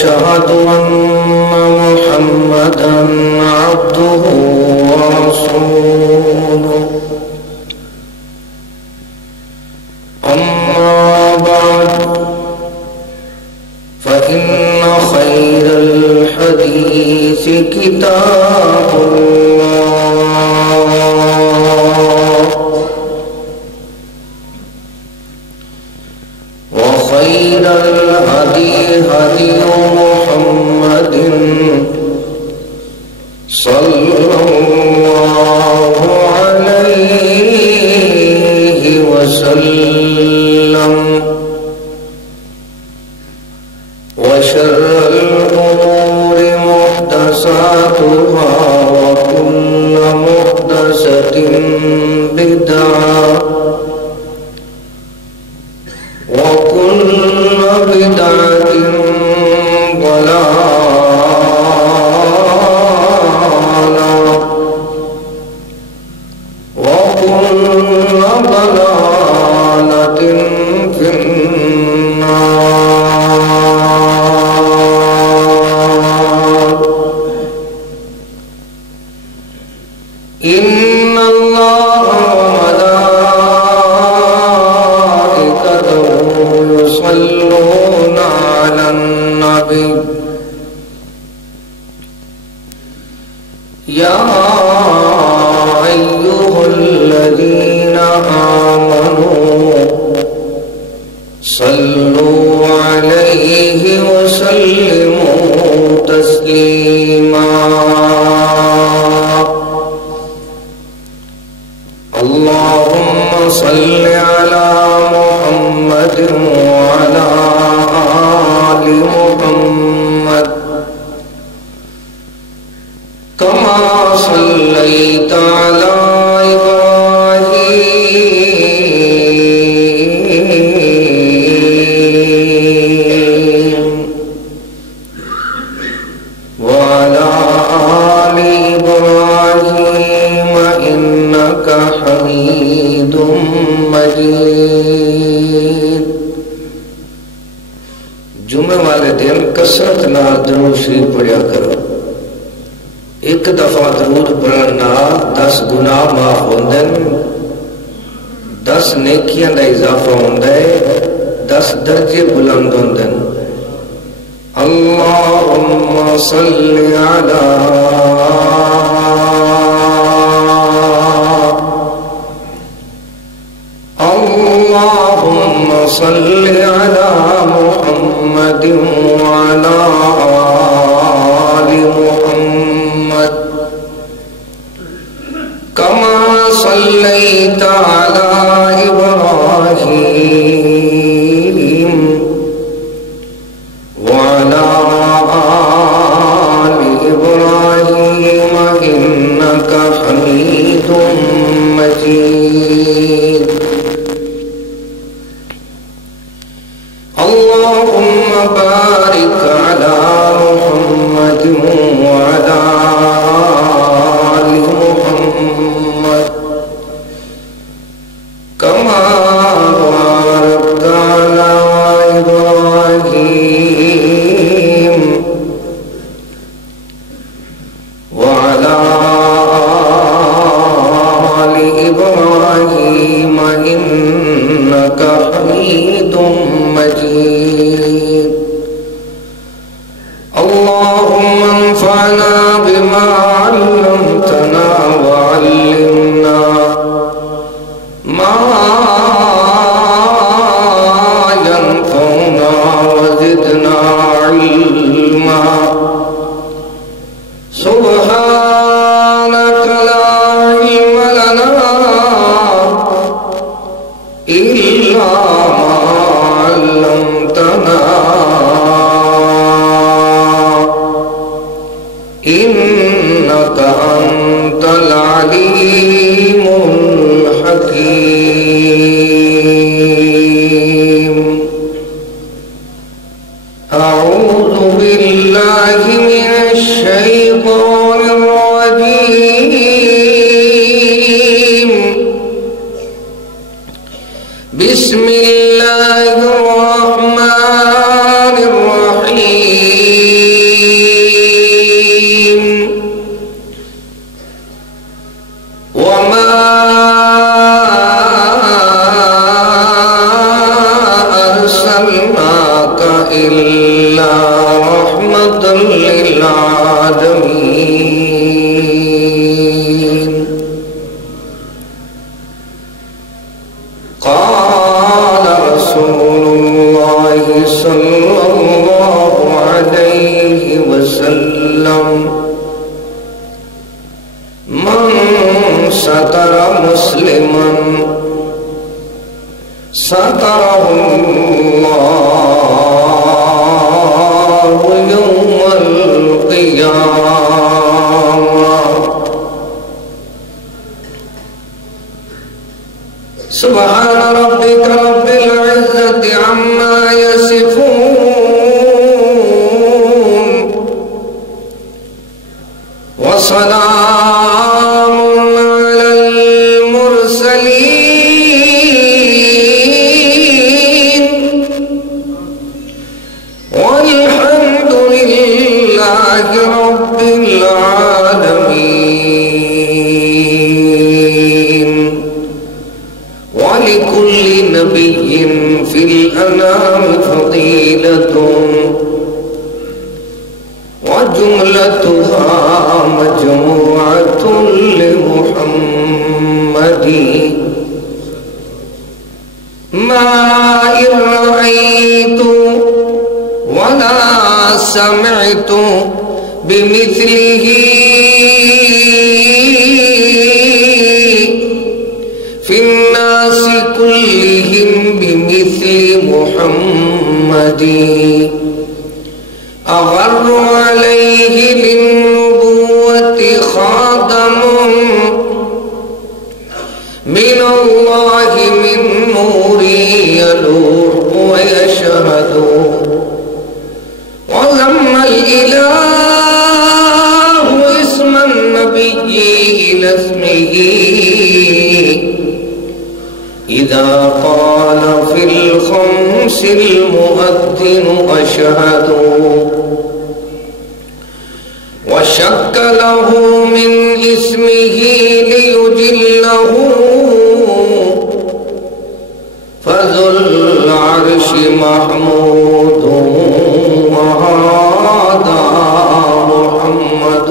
وأشهد أن محمدا عبده ورسوله أما بعد فإن خير الحديث كتاب الله وخير الهدي هدي محمد صلى الله عليه وسلم وشر الأمور محدثاتها وكل محدثة بدعة وكل بدعة ضلالة وكل ضلالة في النار. إن الله وملائكته يصلون على النبي يا أيها الذين آمنوا صلوا عليه وسلموا تسليما. اللهم صل على محمد وعلى آل محمد كما صليت على إبراهيم وعلى آل إبراهيم إنك حميد مجيد. جمعے والے دن کثرت نال درود شریف پڑھیا کرو. ایک دفعہ درود پڑھن نال 10 گناہ معاف ہوندے، 10 نیکیاں دا اضافہ ہوندا ہے، 10 درجے بلند ہوندے. اللهم صل على اللهم صل على محمد وعلى آل محمد كما صليت على إبراهيم وعلى آل إبراهيم إنك حميد مجيد. اللهم بارك على محمد وعلى آل محمد كما باركت على إبراهيم وعلى آل إبراهيم إنك حميد مجيد. اللهم انفعنا بما علمتنا وعلمنا ما ينفعنا وزدنا علما. سبحانك لا علم لنا إلا ما علمتنا إنك أنت العليم الحكيم. أعوذ بالله من الشيطان الرجيم. بسم الله الرحمن الرحيم. إلا رحمة للعالمين. قال رسول الله صلى الله عليه وسلم: من ستر مسلما ستره الله يوم القيامة. سبحان ربك رب العزة عما يصفون وسلام على المرسلين والحمد لله رب العالمين. ولكل نبي في الأنام فضيلة وجملتها مجموعة لمحمد. ما إن رأيت ولا سمعت بمثله في الناس كلهم بمثل محمد. أغر عليه للنبوة خاتم من الله من نور يلوح ويشهد. وذم الإله اسم النبي إلى اسمه إذا قال في الخمس المؤذن أشهد. وشك له من اسمه ليجله فذو العرش محمود وهذا محمد.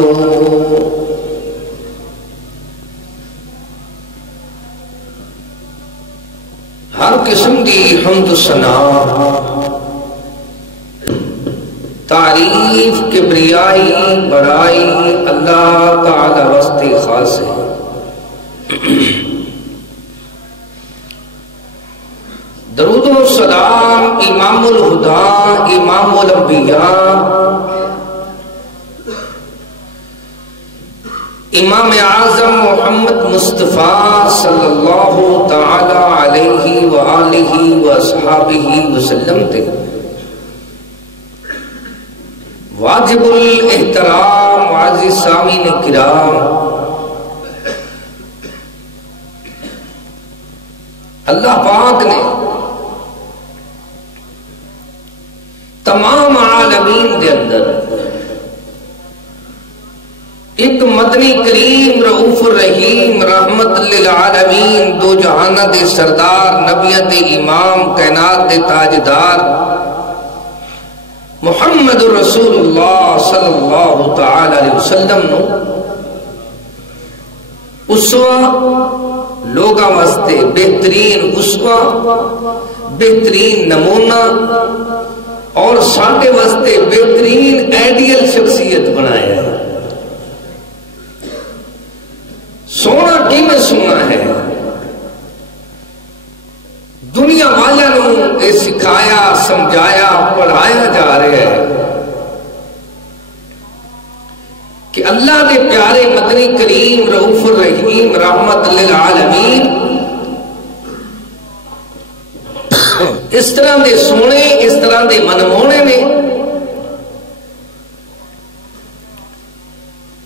ہر قسم دی حمد و ثنا تعریف کبریائی بڑائی اللہ تعالی واسطے خاص ہے. درود و سلام امام الہدا امام الانبیاء امام اعظم محمد مصطفیٰ صلی اللہ تعالی علیہ وآلہ واصحابہ وسلم تے واجب الاحترام معزز سامعین کرام. اللہ پاک نے تمام عالمین دے اندر ایک مدنی کریم رؤوف الرحیم رحمت للعالمین دو جہانہ دے سردار نبیت دے امام کائنات دے تاجدار محمد رسول اللہ صلی اللہ تعالی علیہ وسلم نو اسوہ لوگاں واسطے بہترین اسوہ بہترین نمونہ اور ساڈے واسطے بہترین آئیڈیل شخصیت بنایا ہے. سونا کی میں سونا ہے دنیا والوں نے سکھایا سمجھایا پڑھایا جا رہا ہے کہ اللہ دے پیارے مدنی کریم رؤوف الرحیم رحمت للعالمین اس طرح دے سونے اس طرح دے منمونے نے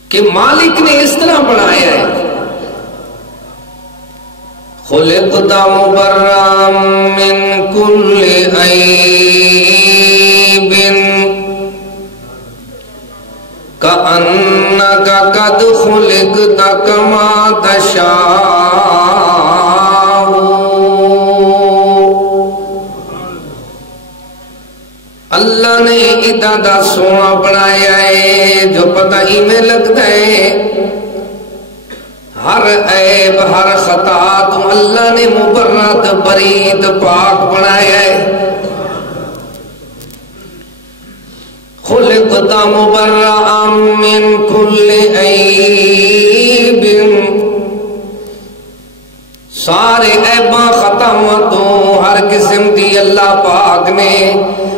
کہ مالک نے اس طرح بنایا ہے. خلقت مبرم من كل عیب كأنك قد خلقت كما تشاء. اللہ نے ادھا دا سونا بنایا ہے جو پتہ ہی میں لگتا ہے ہر عیب ہر خطا تو اللہ نے مبرد برید پاک بنایا ہے خلقت مبرأ من کل عیب سارے عیباں ختم تو ہر قسم دی اللہ پاک نے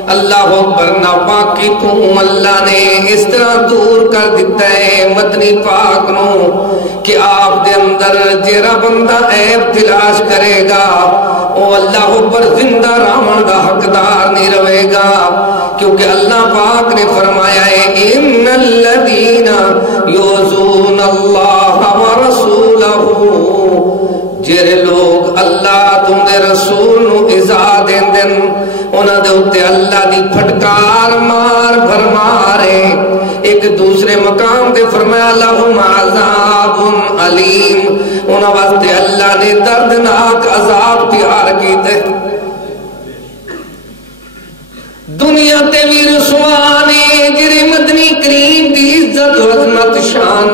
اللہ اکبر ناپاکی تو اللہ نے اس طرح دور کر دیتا ہے مدنی پاک نو کہ آپ دے اندر جیرا بندہ عیب تلاش کرے گا وہ اللہ اکبر زندہ رہن دا حقدار نہیں رہے گا کیونکہ اللہ پاک نے فرمایا ہے ان الذین یؤذون اللہ ورسولہ جیرے لوگ اللہ تم دے رسول نو ایذا دین دن انہاں دے اوتے اللہ دی پھٹکار مار بھر مارے ایک دوسرے مقام دے فرمایا لہم عذاب علیم انہاں واسطے اللہ نے دردناک عذاب تیار کیتے دنیا تے بھی رسوانے جرے مدنی کریم دی عزت و عظمت شان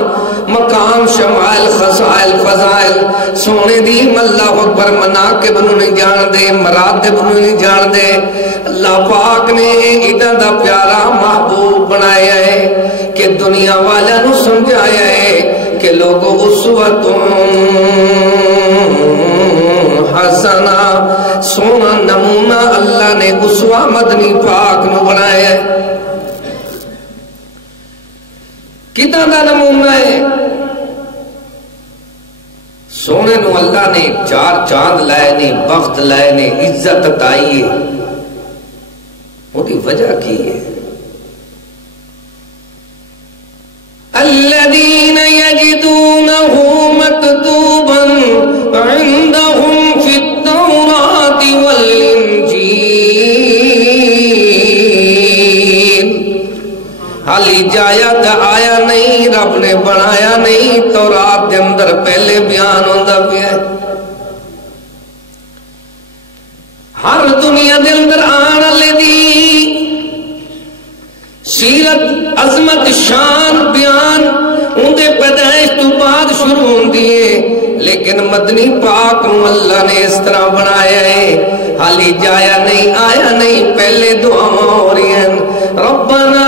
مقام شمائل خصائل فضائل سونے دی اللہ اکبر مناقب نو نہیں جان دے مراتب نو نہیں جان دے اللہ پاک نے ادھا دا پیارا محبوب بنایا ہے کہ دنیا والا نو سمجھایا ہے کہ لوگوں اسوتوں حسنہ سونا نمونہ اللہ نے اسوہ مدنی پاک نو بنایا ہے کتنا دا نمونہ ہے سونے نو اللہ نے چار چاند لائے نے بخت لائے نے عزت عطائی ہے وہ کی وجہ کی ہے الذین یجدونہ مکتوبا عندہم فی التوراۃ والانجیل حالی جایا تا آیا نہیں رب نے بنایا نہیں تورات دے اندر پہلے بیان ہوندہ پیا ہے ہر دنیا دے اندر آنا لے دی سیرت عظمت شان بیان اندے پیدائش تو بعد شروع ہوندی ہے لیکن مدنی پاک نو اللہ نے اس طرح بنایا ہے حالی جایا نہیں آیا نہیں پہلے دعاں ہو رہی ہیں ربنا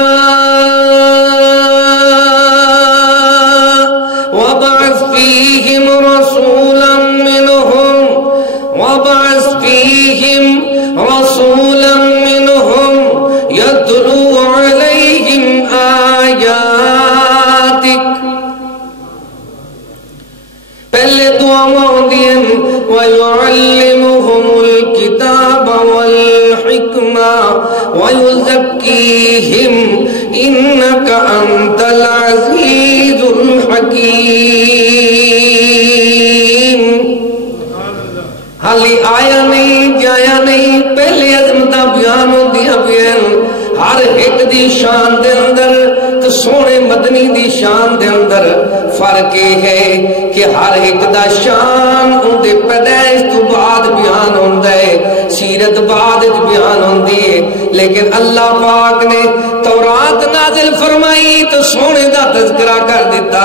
وابعث فیہم رسولا منہم وابعث فیہم رسولا منہم یتلو علیہم آیاتک پہلے دعاواں ہوندیاں وَيُعَلِّمُهُمُ الْكِتَابَ وَالْحِكْمَةَ وَيُزَكِّيهِمْ إِنَّكَ أَنْتَ الْعَزِيزُ الْحَكِيمُ حالی آیا نہیں جایا نہیں پہلے عظمتہ بیان ہو دیا بیان ہر ایک دی شان دے اندر تو سونے مدنی دی شان دے اندر فرق ہے کہ ہر ایک دا شان ان دے پیدائش تو بعد بیان ہوندہ ہے سیرت بعد بیان ہوندی ہے لیکن اللہ پاک نے تورات نازل فرمائی تو سونے دا تذکرہ کر دیتا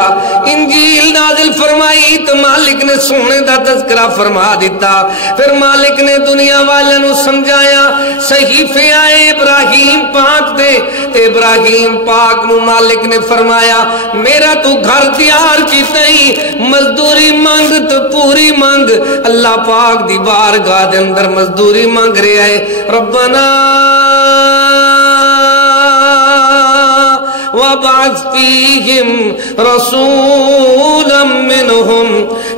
انجیل نازل فرمائی تو مالک نے سونے دا تذکرہ فرما دیتا پھر مالک نے دنیا والوں نو سمجھایا صحیفے آئے ابراہیم پاک دے تے ابراہیم پاک نو مالک نے فرمایا میرا تو گھر تیار کیتا ہی مزدوری مانگ تو پوری مانگ اللہ پاک دی بارگاہ دے اندر مزدوری مانگ رہے ہے ربنا وابعث فیہم رسولا منہم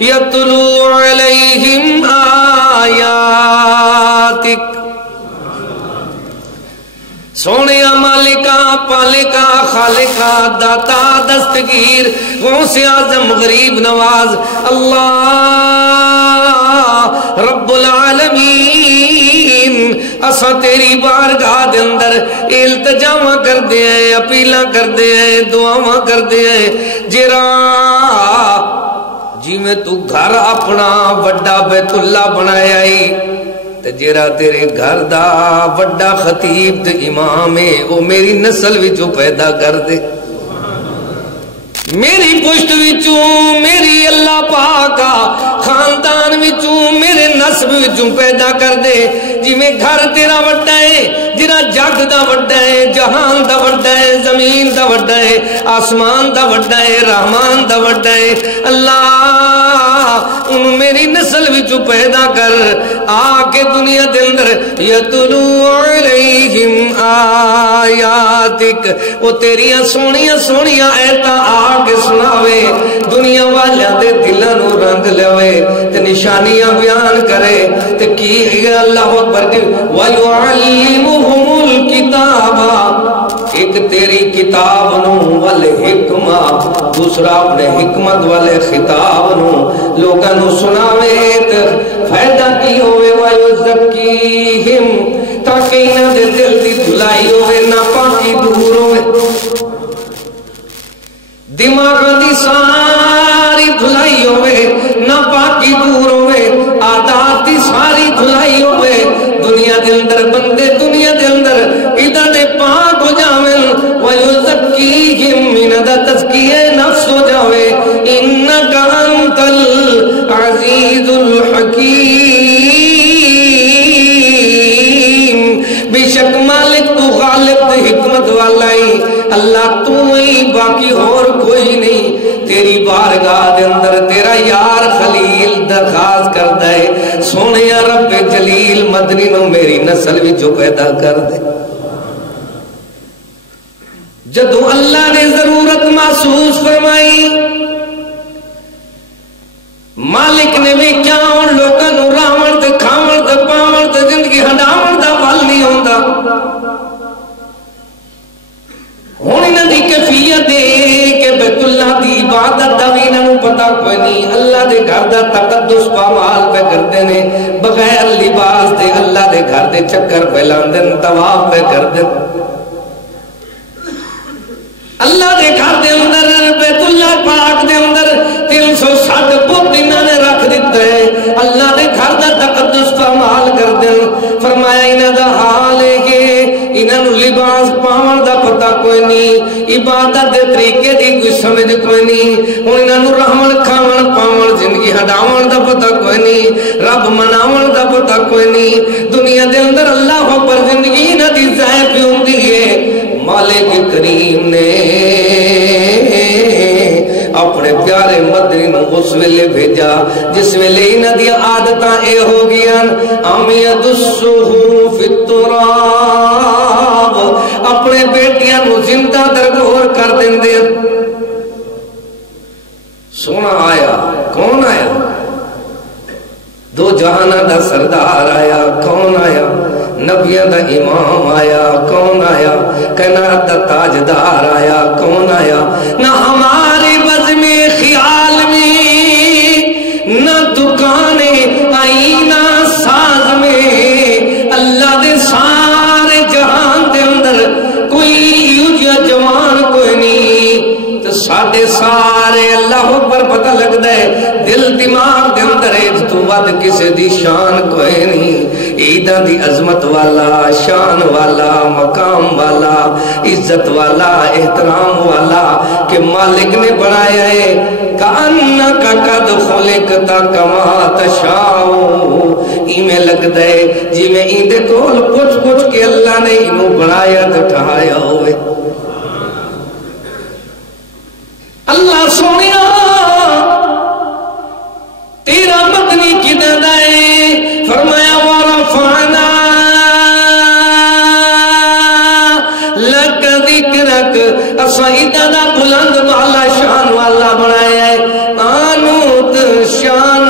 یتلو علیہم آیاتک سونے مالکا پالکا خالقا داتا دستگیر غوث اعظم غریب نواز اللہ رب العالمین اسا تیری بارگاہ دے اندر التجاواں کر دے ہیں اپیلاں کر دے ہیں دعاواں کر دے ہیں جرا جی میں تو گھر اپنا وڈا بیت اللہ بنایا ہی تے جیڑا تیرے گھر دا وڈا خطیب تے امام ہے وہ میری نسل وچوں پیدا کر دے، میری پشت وچوں، میری اللہ پاکا خاندان وچوں، میرے نسب وچوں پیدا کر دے۔ جی میں گھر تیرا وڈا ہے، جرا جگ دا وڈا ہے، جہان دا وڈا ہے، زمین دا وڈا ہے، آسمان دا وڈا ہے، رحمان دا وڈا ہے، اللہ ان میری نسل وچوں پیدا کر، آ کے دنیا دے اندر یتلو علیہم آیاتک، وہ تیریاں سونیاں سونیاں ایتاں آ کے سناوے، دنیا والیاں دے دلاں نو رنگ لوے تے نشانیاں بیان کرے تے کی اللہ اکبر وَيُعَلِّمُهُمُ الْكِتَابَ، ایک تیری کتاب نو والحکمہ، دوسرا اپنے حکمت والے خطاب نو لوگاں نو سناوے تے فائدہ کی ہوئے وَيُزَكِّيهِمْ، تاکہ انہاں دے دل دی دھلائی ہوئے، ناپاکی دور ہوئے، دماغ دی ساری دھلائی ہوئے، ناپاکی دور ہوئے، عادات دی ساری دھلائی ہوئے، دنیا دے اندر بندے دنیا دے اندر ادھر دے پاک ہو جاویں، وَيُزَكِّيهِمْ من دا تزکیہ نفس ہو جاوے، اِنَّكَ أَنْتَ الْعَزِيزُ الْحَكِيمُ، بے شک مالک تو غالب دے حکمت والا ہی، اللہ تو ہی، باقی اور کوئی نہیں۔ تیری بارگاہ دے اندر تیرا یار خلیل درخواست کردا ہے، سونے رب جلیل مدنی نو میری نسل وچوں پیدا کر دے۔ جدو اللہ نے ضرورت محسوس فرمائی، مالک نے بھی کیا ان لوگاں نو راون تے کھاون تے پاون تے زندگی ہنڈاون دا پل نہیں ہوندا، ہوں انہاں دی کیفیت کہ بیت اللہ دی عبادت دا بھی انہاں نوں پتہ کوئی نہیں، اللہ دے گھر دا تقدس پامال پہ کرتے نے، بغیر لباس دے اللہ دے گھر دے چکر پھیلاندے، طواف پہ کرتے، اللہ دے گھر دے اندر بیت اللہ پاک دے اندر 360 بت انہاں نے رکھ دیتا ہے، اللہ دے گھر دا تقدس پامال کرتے ہیں۔ فرمایا انہاں دا حال ہے کہ انہاں نوں لباس پاون دا پتہ کوئی نہیں، عبادت دے طریقے دی کوئی سمجھ کوئی نہیں، ہن انہاں نوں رہن کھاون پاون زندگی ہٹاون دا پتہ کوئی نہیں، رب مناون دا پتہ کوئی نہیں، دنیا دے اندر اللہ اکبر زندگی انہاں دی ضائع پی ہوندی ہے۔ مالک کریم نے اپنے پیارے مدنی نو اس ویلے بھیجا جس ویلے انہاں دی عادتاں اے ہو گیاں، امیت الصحو فی التراب، اپنے بیٹیاں نو زندہ درگور کر دیندے۔ سونا آیا، کون آیا؟ دو جہانہ دا سردار آیا، کون آیا؟ نبیوں دا امام آیا، کون آیا؟ کائنات دا تاجدار آیا، کون آیا؟ نہ ہمارے بز میں خیال میں، نہ دکانے آئینہ ساز میں، اللہ دے سارے جہان دے اندر کوئی یوجہ جوان کوئی نہیں، تو ساڑھے سارے اللہ اکبر پتہ لگ دے، دل دماغ دے اندر ایک تو ود کسے دی شان کوئی نہیں، عیدہ دی عظمت والا، شان والا، مقام والا، عزت والا، احترام والا کہ مالک نے بنایا ہے، کَأَنَّكَ قَدْ خُلِقْتَ كَمَا تَشَاءُ، میں لگ دے جی میں ایندے کول کچھ کہ اللہ نے انہوں بنایا تو ٹھایا ہوئے۔ اللہ سونیا تیرا مدنی کدھر دائے، فرمایا وَرَفَعْنَا لَكَ ذِكْرَكَ، اسائدہ بلند والا شان والا بنایا ہے، آنوت شان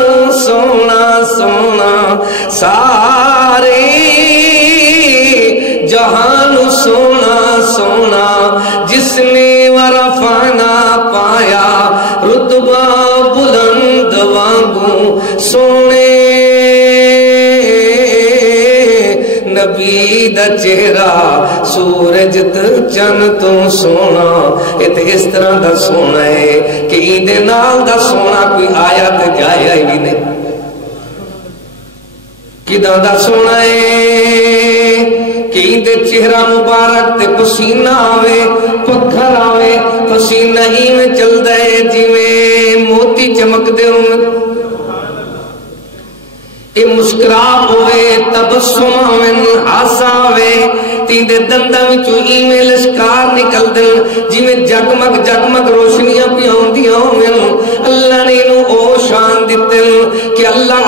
سونا سونا، سارے جہان سونا سونا، جس نے ورفعنا پایا رتبہ بلند وانگوں سونے، نبی دا چہرہ سورج تے چند تو سونا، اس طرح دا سونا ہے کہ ایندے نال دا سونا کوئی آیا تے جایا ہی نہیں، کداں دا سونا ہے کہ اندے چہرہ مبارک تے پسینہ آوے پتھر آوے پسینہ ہی میں چل دے جی میں موتی چمک دے ہوں اے مسکرا ہوئے تبسم آویں ہاسا آوے تیندے دنداں وچوں ایویں لشکار نکل دن جویں جگمگ روشنیاں پیاؤں دیاں ہوویں اللہ نے انہوں او شان دتن کہ اللہ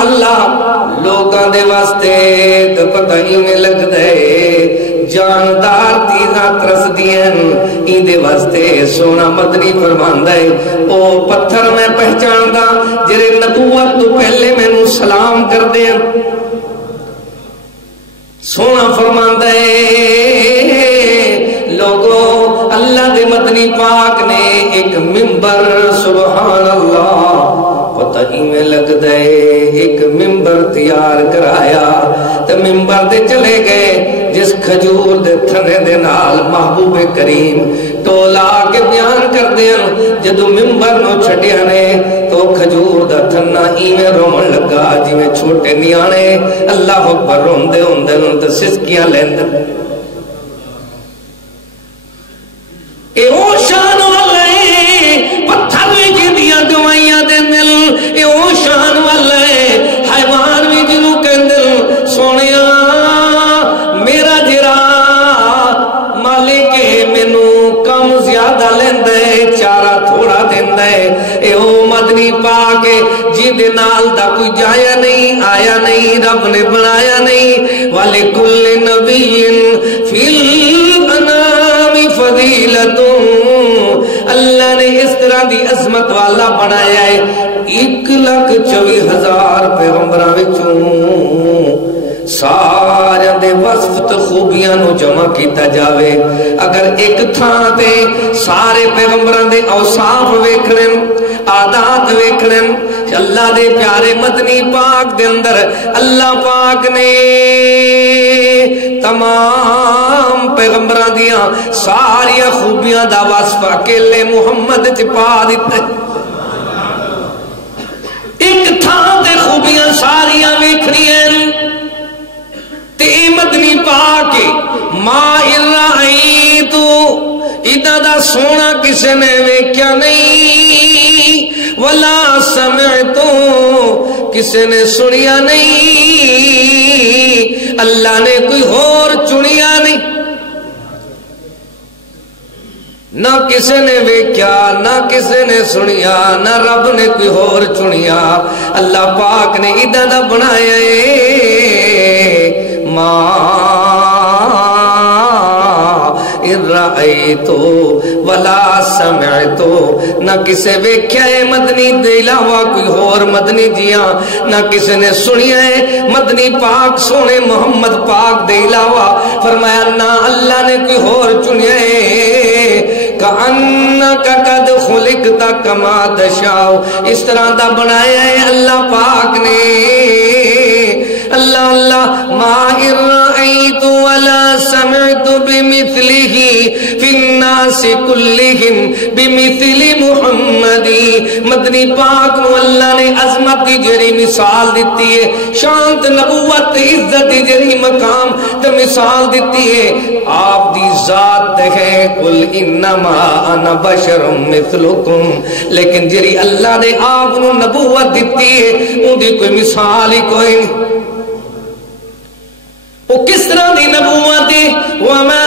لوگاں دے واسطے تے پتہ ایویں لگ دے جاندار تیزاں ترس دین ایندے واسطے سونا مدنی فرماندا ہے او پتھر میں پہچاندا جڑے نبوت تو پہلے مینوں سلام کر دے سونا فرماندا ہے لوگوں اللہ دے مدنی پاک نے ایک منبر سبحان اللہ پتہ ہی میں لگ دے ایک منبر تیار کرایا تے منبر دے چلے گئے جس کھجور دے تھنے دے نال محبوب کریم ٹولا کے بیان کر دیں جدو منبر نو چھٹیا نے تو کھجور دا تھنا ایویں رومن لگا جی میں چھوٹے نیانے اللہ اکبر روندے ہوندے تے سسکیاں لیندے اے او شان والے پتھر وچ دیاں گوائیاں دے مل اے او شان والے حیوان وی جنوں کہندے سونیا میرا جرا مالک مینوں کم زیادہ لیندا ہے چارہ تھوڑا دیندا ہے اے او مدنی پاک جی دے نال دا کوئی جایا نہیں آیا نہیں رب نے بنایا نہیں وَلِكُلِّ نَبِيٍّ فِي الْأَنَامِ فَضِيلَةٌ اللہ نے اس طرح دی عظمت والا بنایا ہے 1,24,000 پیغمبراں وچوں سارے دے وصف تے خوبیاں نو جمع کیتا جاوے اگر ایک تھان تے سارے پیغمبراں دے اوصاف ویکھن عادات ویکھن اللہ دے پیارے مدنی پاک دے اندر اللہ پاک نے تمام پیغمبراں دیاں ساری خوبیاں دا وصف اکیلے محمد چ پا دتا ایک تھان تے خوبیاں ساریاں ویکھنیاں تے مدنی پاک ما رأیتو ادا دا سونا کسے نے ویکھیا نہیں ولا سمعتو کسے نے سنیا نہیں اللہ نے کوئی اور چنیا نہیں نہ کسے نے ویکھیا نہ کسے نے سنیا نہ رب نے کوئی اور چنیا اللہ پاک نے ادا دا بنایا ما رأیتو ولا سمعتو نہ کسے ویکھیا ہے مدنی دے علاوہ کوئی اور مدنی جیاں نہ کسے نے سنیا ہے مدنی پاک سونے محمد پاک دے علاوہ فرمایا نہ اللہ نے کوئی اور چنیا ہے کأنکا قد خلقتا کما تشاؤ اس طرح دا بنایا ہے اللہ پاک نے اللہ اللہ ما رأیت ولا سمعت بمثلہ فی الناس کلہم بمثل محمدی مدنی پاک نو اللہ نے عظمت کی جری مثال دیتی ہے شانت نبوت عزت کی جری مقام تے مثال دیتی ہے آپ دی ذات ہے قل انما انا بشر مثلکم لیکن جری اللہ نے آپ نو نبوت دیتی ہے ان دی کوئی مثال ہی کوئی نہیں وہ کس طرح دی نبوت ہے وما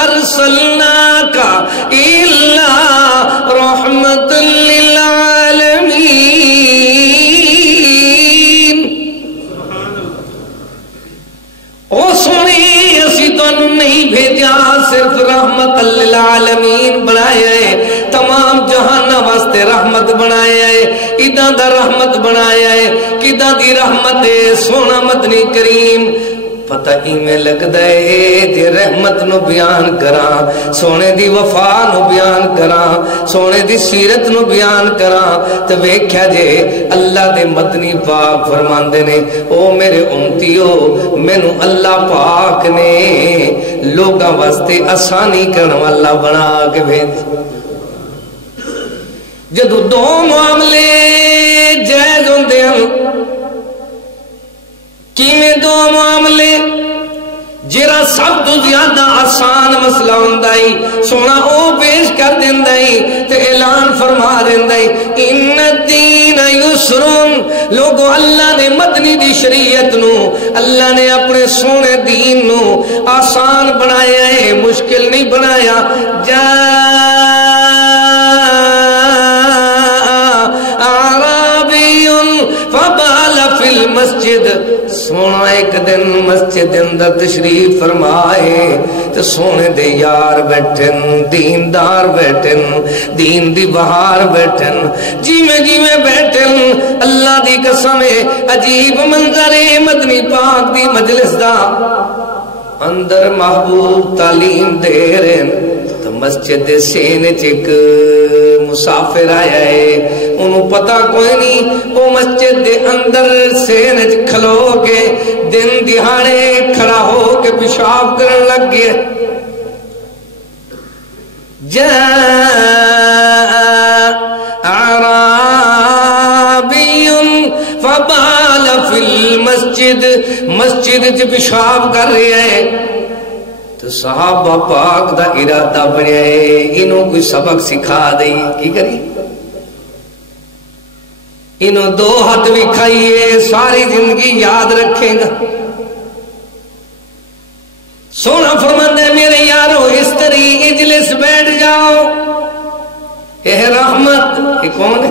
ارسلناک الا رحمت للعالمین او سنی اسی تو نہیں بھیجا صرف رحمت للعالمین بنایا ہے تمام جہان واسطے رحمت بنایا ہے ادا دا رحمت بنایا ہے کدا دی رحمت ہے سونا مدنی کریم پتہ ہی میں لگ دے جے رحمت نو بیان کراں سونے دی وفا نو بیان کراں سونے دی سیرت نو بیان کراں تے ویکھیا جے اللہ دے مدنی پاک فرماندے نے او میرے امتیو مینوں اللہ پاک نے لوگاں واسطے آسانی کرن والا بنا کے بھیج جدو دو معاملے جائز ہوندے ہیں کیویں دو معاملے جرا سب تو زیادہ آسان مسئلہ ہوندائی سونا او پیش کر دیندائی تے اعلان فرما دیندائی ان الدین یسرن لوگو اللہ نے مدنی دی شریعت نو اللہ نے اپنے سونے دین نو آسان بنایا ہے مشکل نہیں بنایا فبال فی المسجد سونا ایک دن مسجد اندر تشریف فرمائے تو سونے دے یار بیٹھن دیندار بیٹھن دین دی بہار بیٹھن جی میں بیٹھن اللہ دی قسم عجیب منظر مدنی پاک دی مجلس دا اندر محبوب تعلیم دے رہے تو مسجد سینے چک مسافر آیا ہے انہوں پتا کوئی نہیں وہ مسجد دے اندر سینے چک کھلو کے دن دہانے کھڑا ہو کے پیشاب کرن لگ گئے فبال فی المسجد مسجد چ پیشاب کر رہے ہیں تو صحابہ پاک دا ارادہ بنیا ہے انہوں کوئی سبق سکھا دیں کی کری انہوں دو ہاتھ بھی کھائیے ساری زندگی یاد رکھیں گا سونا فرماندہ ہے میرے یارو اس طرح اجلس بیٹھ جاؤ یہ رحمت یہ کون ہے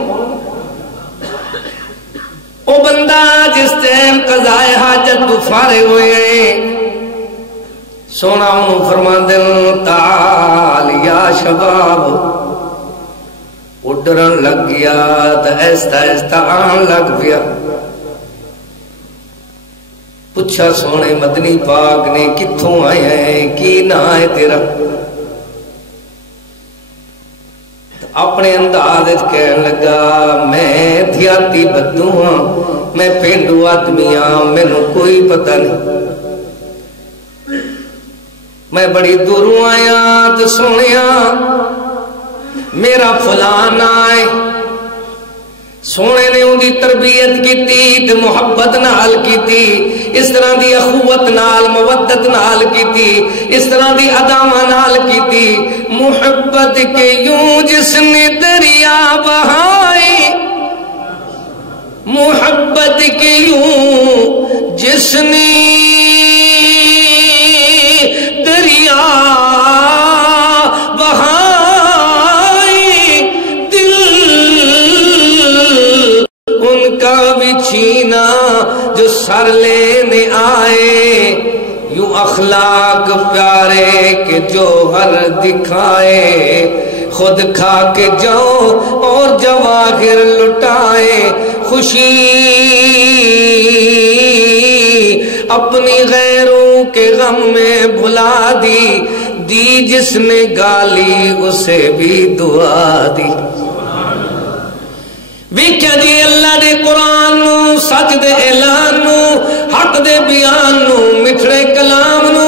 وہ بندہ جس ٹائم قضاء حاجت تو فارغ ہوئے ہیں سونا انہوں فرماندن تعال یا شباب اڈرن لگ گیا تو ایستا ایستا آن لگ گیا پوچھا سونے مدنی پاک نے کتھوں آئے ہیں کی نہ آئے تیرا اپنے انداز کہنے لگا میں دھیاتی بدو ہاں میں پینڈو آدمی ہاں میں نو کوئی پتہ نہیں میں بڑی دوروں آیا تو سونیا میرا فلان آئے سونے نے ان دی تربیت کی تھی محبت نال کی تھی اس طرح دی اخوت نال مودت نال کی تھی اس طرح دی عدامہ نال کی تھی محبت کے یوں جس نے دریا بہائی محبت کے یوں جس نے دریا بہائی دل ان کا بھی چھینا جو سر لینے آئے یوں اخلاق پیارے کے جوہر دکھائے خود کھا کے جاؤ اور جواہر لٹائے خوشی اپنی غیروں کے غم میں بھلا دی جس نے گالی اسے بھی دعا دی ویکھیا جی اللہ دے قرآن نو سچ دے اعلان نو حق دے بیان نو مٹھڑے کلام نو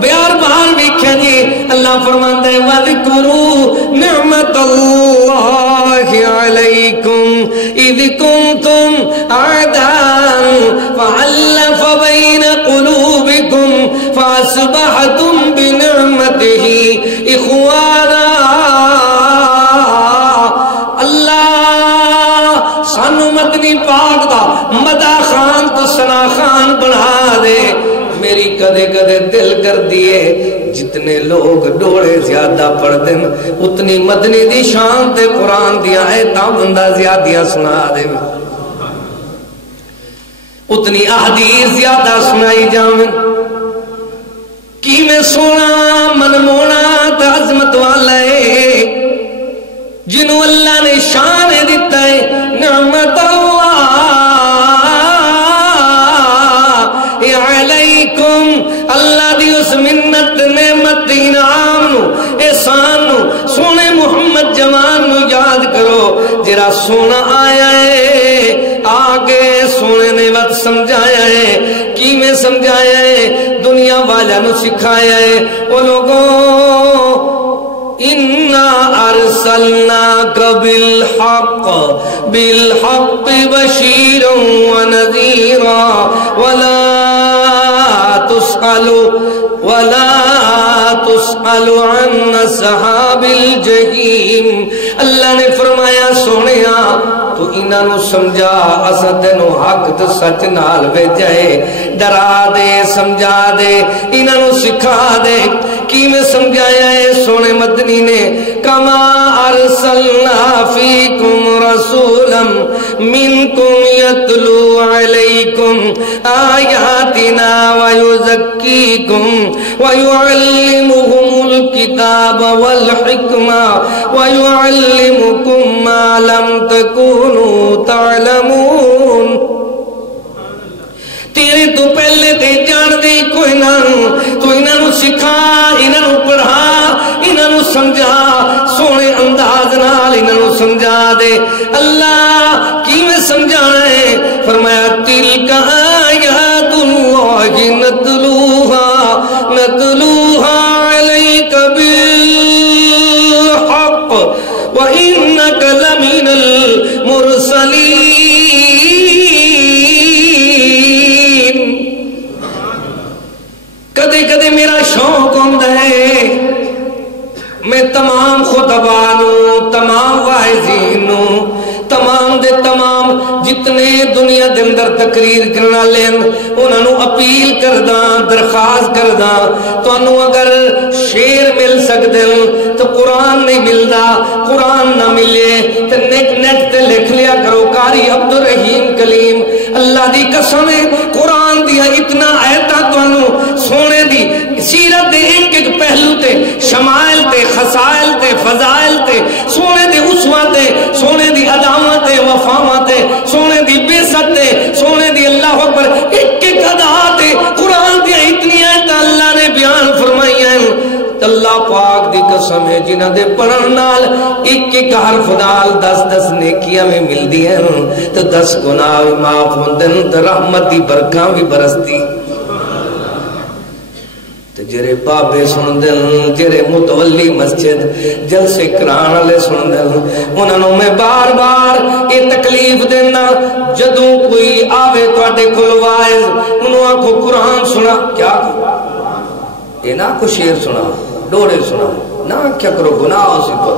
بیار بار ویکھیا جی اللہ فرماندا ہے وَذْكُرُوا نِعْمَةَ اللَّهِ عَلَيْكُمْ إِذْ كُنْتُمْ أَعْدَاءً فَأَلَّفَ بَيْنَ قُلُوبِكُمْ فَأَصْبَحْتُمْ بِنِعْمَتِهِ إِخْوَانًا اللہ سانو مدنی پاک دا مدہ خان تو سنا خان بنا دے میری کدے کدے دل کر دیے جتنے لوگ ڈوڑے زیادہ پڑھ دیں اتنی مدنی دی شان تے قرآن دیا ایتاں بندہ زیادہ سنا دے اتنی احادیث زیادہ سنائی جاویں کی میں سونا منمونا تا عظمت والا ہے جنہوں اللہ نے شان دیتا ہے نعمت اللہ علیکم اللہ دی اس منت نعمت انعام نو احسان نو سونے محمد جوان نو یاد کرو جرا سونا آیا ہے آگے سونے نے وقت سمجھایا ہے کی میں سمجھایا ہے دنیا والا نو سکھایا ہے وہ لوگوں اِنَّا أَرْسَلْنَاكَ بِالْحَقِّ بَشِيرًا وَنَذِيرًا وَلَا تُسْأَلُ عَنْ أَصْحَابِ الْجَحِيمِ۔ اللہ نے فرمایا سونیا تو انہاں سمجھا اساں تینوں حق تے سچ نال بھیجائے، ڈرا دے سمجھا دے انہاں سکھا دے۔ کیویں سمجھایا ہے سونے مدنی نے، کما ارسلنا فیکم رسولا منکم یتلو علیکم آیاتنا ویزکیکم ویعلمہم الکتاب والحکمہ ویعلمکم ما لم تکونوا تعلمون۔ تیرے تو پہلے تے جان دے کوئی نہ، تو انہاں سکھا، انہاں پڑھا، انہاں سمجھا، سونے انداز نال انہاں سمجھا دے۔ اللہ کیویں سمجھانا ہے؟ فرمایا تلک آیات اللہ نتلوہا علیک بالحق وانک لمن المرسلین۔ کدے کدے میرا شوق ہوتا ہے میں تمام خطبانوں، تمام واعظینوں، تمام دے تمام جتنے دنیا دے اندر تقریر کرنا لین انہوں اپیل کردہ، درخواست کردہ، تو انہوں اگر شیر مل سکتے تو قرآن نہیں ملتا، قرآن نہ ملے تو نیٹ تے لکھ لیا کرو قاری عبدالرحیم کلیم۔ اللہ دی قسم ہے قرآن دیا اتنا آیتا تو انہوں سونے دی سیرت دے ایک ایک پہلو تے، شمائل تے، خسائل تے، فضائل تے، سونے دے اسوہ تے، سونے دی عدامت تے، وفامت تے، سونے دی بیست تے، سونے دی اللہ اکبر ایک ایک ادا تے قرآن دیا اتنی آیتا اللہ نے بیان فرمائی ہیں۔ اللہ پاک دی قسم ہے جنہ دے پڑھن نال ایک ایک حرف نال 10 نیکیاں میں مل دی ہیں تو 10 گناہ بھی معاف ہوندن تو رحمت دی برکاں بھی برستی۔ تو جرے بابے سن دن، جرے متولی مسجد جلسے کران والے سن دن، انہوں میں بار بار یہ تکلیف دینا جدوں کوئی آوے تواڈے کول واعظ انہوں آکھو قرآن سنا، کیا یہ نہ کو شیر سنا، ڈوڑے سنا، نہ کیا کرو گناہ اسی پر۔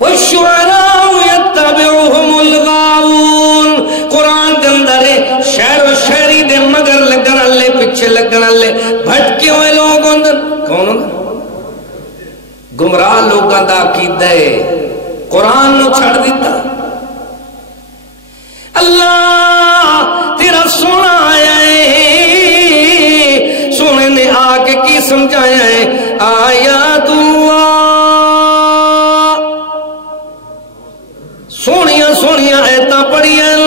وَالشُّعَرَاءُ يَتَّبِعُهُمُ الْغَاوُونَ، قرآن دے اندر شہر و شہری دے مگر لگن والے، پیچھے لگن والے، بھٹکے ہوئے لوگ اندر کون ہوگا؟ گمراہ لوگاں دا عقیدہ ہے قرآن نو چھڑ دیتا۔ اللہ تیرا سونا آیا ہے، سونے نے آگے کی سمجھایا ہے، آیات اللہ سونیاں سونیاں ایتاں پڑھیاں،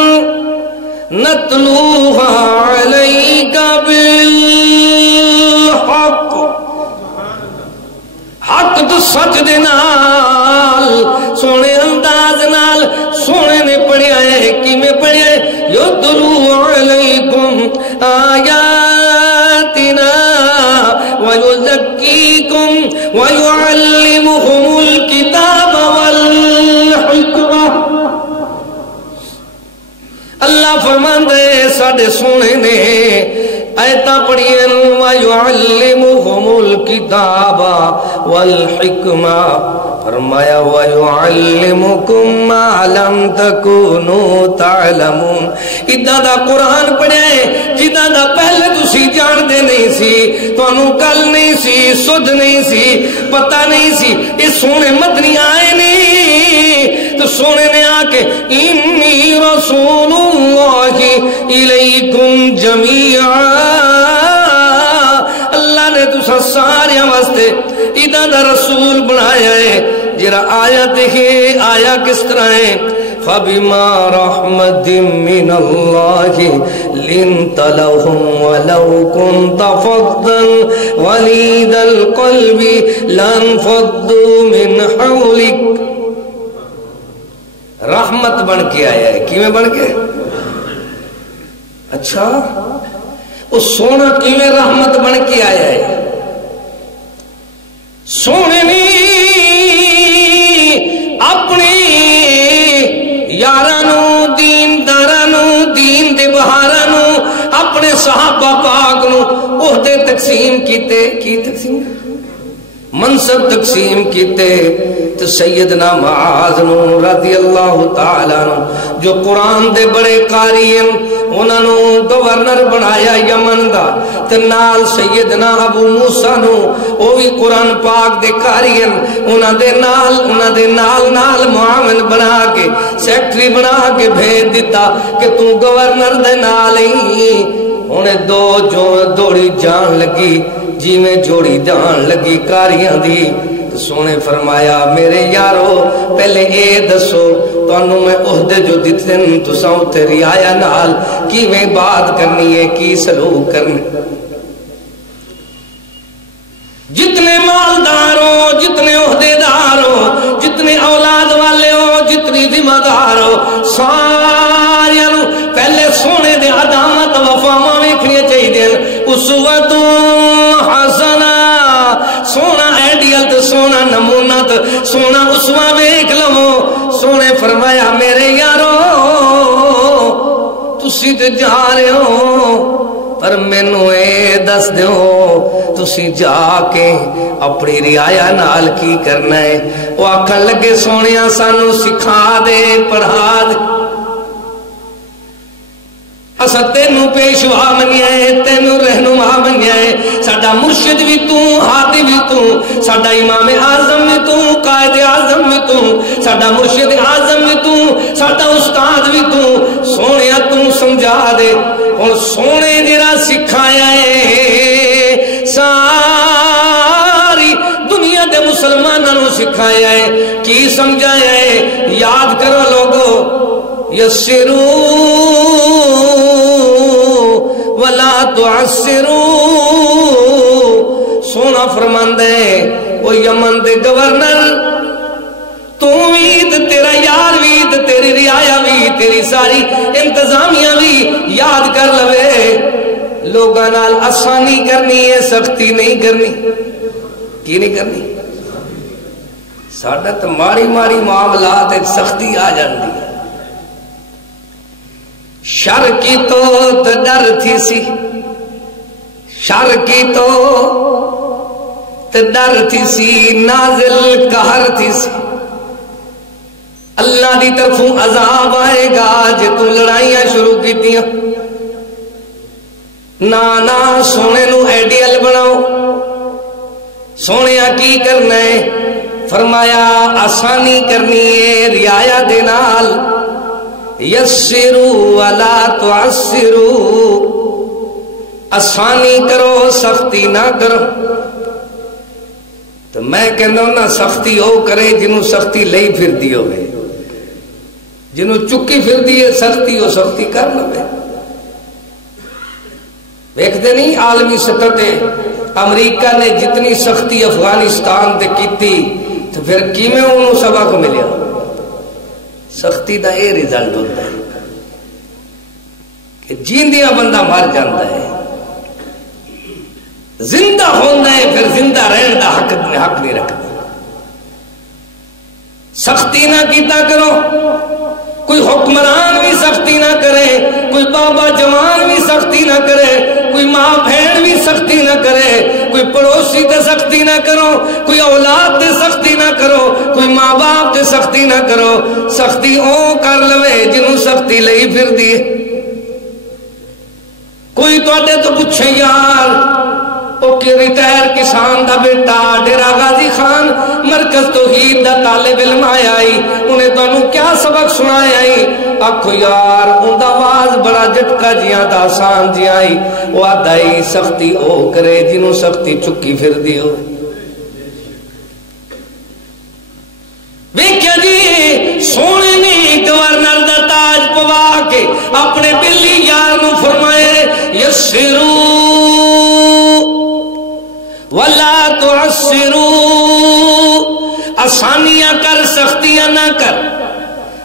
نتلوہا علیکا بالحق، حق تو سچ دے نال سونے انداز نال سونے نے پڑھیا ہے۔ کی میں پڑھیا ہے یتلو علیکم آیاتنا ویزکیکم ویعلمہم الکتاب والحکمہ۔ اللہ فرماندے ساڑھے سونے نے آیتاں پڑھئیں وَيُعَلِّمُهُمُ الْكِتَابَ وَالْحِكْمَةَ، فرمایا وَيُعَلِّمُكُمْ مَا لَمْ تَكُونُوا تَعْلَمُونَ۔ ادھا دا قرآن پڑھے جدہ دا پہلے تسی جان دے نہیں سی، تو انہوں کل نہیں سی، سدھ نہیں سی، پتہ نہیں سی، یہ سونے مدنی آئے نہیں تو سونے نے آکے انی رسول اللہ الیکم جمیعا، اللہ نے تسا سارے واسطے ادھا دا رسول بنایا ہے۔ جرا آیا دیکھے آیا کس طرح ہے، فَبِمَا رَحْمَةٍ مِّنَ اللَّهِ لِنْتَ لَهُمْ وَلَوْ كُنْتَ فَظًّا غَلِيظَ الْقَلْبِ لَانفَضُّوا مِنْ حَوْلِكَ۔ رحمت بن کے آیا ہے، کیویں بن کے؟ اچھا اس سونا کیویں رحمت بن کے آیا ہے؟ سونے نے اپنے یارانو دیندارانو دین دے بہارانو اپنے صحابہ پاک نو عہدے تقسیم کیتے کی تقسیم منصب تقسیم کیتے تو سیدنا معاذ نو رضی اللہ تعالیٰ نو جو قرآن دے بڑے قاری ہیں انہاں نو گورنر بنایا یمن دا تے نال سیدنا ابو موسیٰ نو وہ بھی قرآن پاک دے قاری ہیں انہاں دے نال معاون بنا کے سیکٹری بنا کے بھیج دیتا کہ تو گورنر دے نال ہی انہیں دو جو دوڑی جان لگی جی میں جوڑی جان لگی کاریاں دی تو سونے فرمایا میرے یارو پہلے اے دسو تو انہوں میں عہدے جو دیتن تو ساؤں تیری آیا نال کی میں بات کرنی ہے کی سلوک کرنی جتنے مالدار ہو جتنے عہدے دار ہو جتنے اولاد والے ہو جتنی ذمہ دار ہو ساریاں پہلے سونے دے عدامت وفاواں ویکھنی چاہیے اسوۃ حسنہ سونا ایڈیل تے سونا نمونہ تے سونا اسوا ویکھ لو سونے فرمایا میرے یارو تسی تے جا رہے ہو پر مینوں اے دس دیو تسی جا کے اپنی رعایا نال کی کرنا ہے وہ آکھن لگے سونیا سانو سکھا دے پڑھا دے اسا تینوں پیشوا منیا ہے تینوں رہنما منیا ہے ساڈا مرشد بھی تو ہادی بھی تو ساڈا امام اعظم بھی تو قائد اعظم بھی تو ساڈا مرشد اعظم بھی تو ساڈا استاد بھی تو سونیا تو سمجھا دے اور سونے جڑا سکھایا ہے ساری دنیا دے مسلمانوں نو سکھایا ہے کی سمجھایا ہے یاد کرو لوگو یسرو ولا تعسرو سونا فرماندہ ہے وہ یمن دے گورنر تو بھی تیرا یار بھی تیری رعایا بھی تیری ساری انتظامیہ بھی یاد کر لوے لوگاں نال آسانی کرنی ہے سختی نہیں کرنی کی نہیں کرنی ساڈا تو ماڑی ماڑی معاملات سختی آ جاندی ہے شر کی تو ڈر تھی سی شر کی تو ڈر تھی سی نازل قہر تھی سی اللہ دی طرفوں عذاب آئے گا جے تو لڑائیاں شروع کی دیا نانا سونے نو ایڈیل بناؤ سونے کی کرنا ہے فرمایا آسانی کرنی ہے رعایا دے نال یسرو ولا تعسرو آسانی کرو سختی نہ کرو تو میں کہنا ہوں نا سختی او کرے جنہوں سختی لئی پھر دی ہوئے جنہوں چکی پھر دی ہے سختی ہو سختی کر لو دیکھتے نہیں عالمی سطح تے امریکہ نے جتنی سختی افغانستان تے کی تھی تو پھر کیمیں انہوں سبق ملیا سختی دا اے ریزلٹ ہوتا ہے کہ جیندیاں بندہ مر جاندہ ہے زندہ ہونا ہے پھر زندہ رہن دا حق نہیں رکھتا سختی نہ کیتا کرو کوئی حکمران بھی سختی نہ کرے کوئی بابا جوان بھی سختی نہ کرے کوئی ماں بہن بھی سختی نہ کرے کوئی پڑوسی تے سختی نہ کرو کوئی اولاد تے سختی نہ کرو کوئی ماں باپ تے سختی نہ کرو سختی او کر لوے جنہوں سختی لئی پھر دی کوئی تو اڈے تو پوچھے یار او کہ ریٹائر کسان دا بیٹا ڈیرا غازی خان مرکز توحید دا طالب علم آیا انہیں تو انہوں کیا سبق سنایا آکھو یار ان دا آواز بڑا جھٹکا جیاں دا آسان جی آئی وہ آدھائی سختی او کرے جنہوں سختی چکی پھر دیو ویکھیا جی سونے نے گورنر دا تاج پوا کے اپنے بلی یار نو فرمائے یسرو ولا تعسرو آسانیاں کر سختیاں نہ کر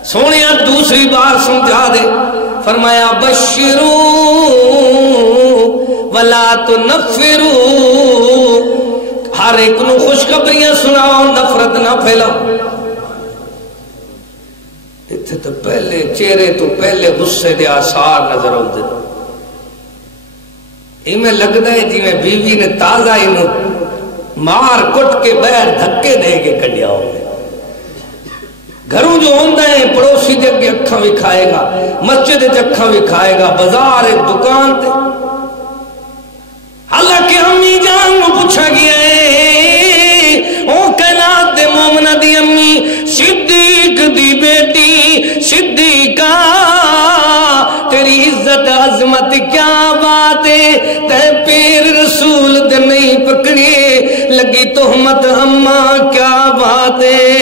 سونیا دوسری بار سمجھا دے فرمایا بشرو ولا تنفرو ہر ایک نو خوشخبریاں سناؤ، نفرت نہ پھیلاؤ۔ اتنے تو پہلے چہرے تو پہلے غصے دے آثار نظر آتے، میں لگتا ہے جی میں بیوی نے تازہ مار کٹ کے بیر دھکے دے کے کڈیا ہو۔ گھروں جو ہوتا ہے پڑوسی دے کے اکھاں بھی کھائے گا، مسجد دے اکھاں بھی کھائے گا، بازار دکان تے۔ حالانکہ امی جان نو پوچھا گیا ہے، او کائنات دے مومنہ دی امی صدیق دی بیٹی صدیقہ، تیری عزت عظمت کیا بات ہے، تے پیر رسول دے نہیں پکڑیے لگی تہمت اماں کیا بات ہے،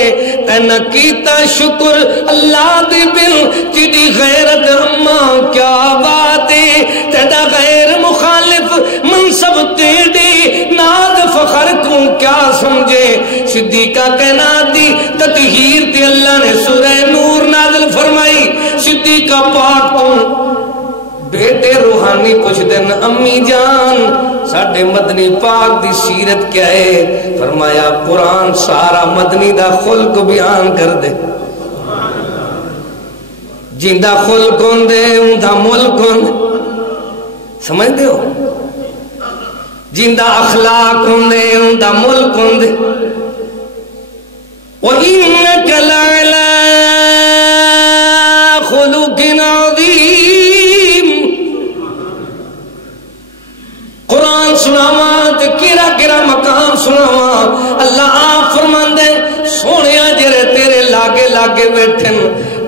تے نہ کیتا شکر اللہ دے بل تیری غیرت اماں کیا بات ہے، تیدا غیر مخالف منصب تیڑی ناد فخر کو کیا سمجھے۔ صدیقہ کہنا دی تطہیر تے اللہ نے سورہ نور نازل فرمائی، صدیقہ پاک تو بیٹے روحانی کچھ دن امی جان ساڑھے مدنی پاک دی سیرت کیا ہے؟ فرمایا قرآن سارا مدنی دا خلق بیان کر دے، جندہ خلق ہوں دے ان دا ملک ہوں دے، سمجھ دے ہو؟ جندہ اخلاق ہوں دے ان دا ملک ہوں دے۔ وَإِنَّكَ لَعَلَىٰ خُلُقٍ عَظِيمٍ، قرآن سناواں تے کیرا کیرا مقام سناواں۔ اللہ آپ فرماندے سونیا جرے تیرے لاگے لاگے بیٹھن،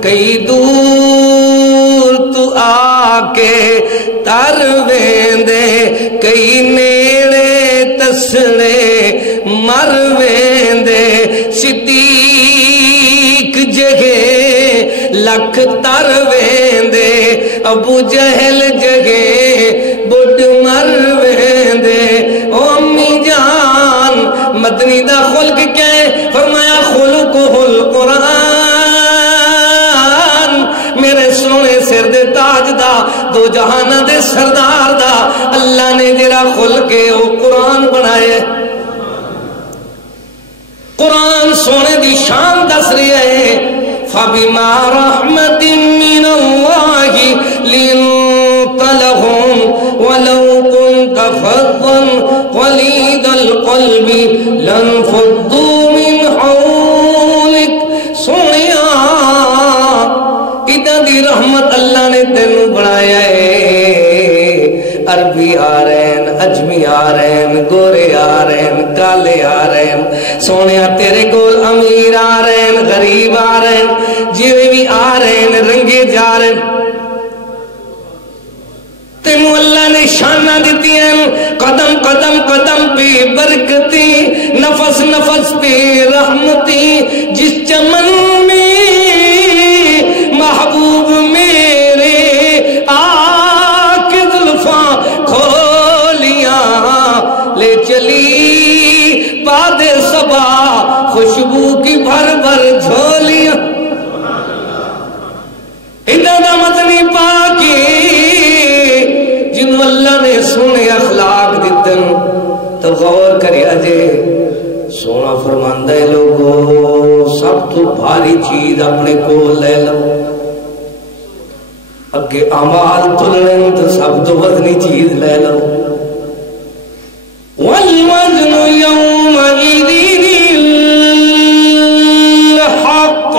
کئی دور تو آ کے تر ویندے، کئی نیڑے تسڑے مر ویندے، صدیق جگہ لکھ تر ویندے، ابو جہل جگہ بڑھ مر ویندے۔ او امی جان مدنی دا خلق کیا ہے؟ فرمایا خلقہ القرآن، میرے سونے سر دے تاج دا، دو جہانہ دے سردار دا اللہ نے جرا خلق ہے وہ قرآن بنائے۔ قرآن سونے دی شان دس رہی ہے، فَبِمَا رَحْمَةٍ مِّنَ اللَّهِ لِنْتَ لَهُمْ وَلَوْ كُنْتَ فَظًّا غَلِيظَ الْقَلْبِ لَانفَضُّوا مِنْ حَوْلِكَ۔ سونیا ادھا دی رحمت اللہ نے تینوں بنایا ہے، عربی آ رہے ہیں، اجمی آ رہے ہیں، گورے آ رہے ہیں، کالے آ رہے ہیں، سونیا تیرے کول امیر آ رہے ہیں، غریب آ رہے ہیں، جیوے بھی آ رہے ہیں، رنگے جا رہے ہیں۔ تینوں اللہ نے شانہ دیتی ہیں، قدم قدم قدم پہ برکتی، نفس نفس پہ رحمتی، جس چمن میں محبوب میرے آ کے زلفاں کھولیاں لے چلی باد صبا خوشبو کی بھر بھر جھولیاں۔ ادھا دا مدنی پاکی جنہوں اللہ نے سونے اخلاق دیتن، تو غور کریا جے سونا فرماندہ ہے لوگو سب تو بھاری چیز اپنے کو لے لو، اگے اعمال تلنے تو سب تو وزنی چیز لے لو۔ وَالْوَزْنُ يَوْمَئِذٍ الْحَقُّ،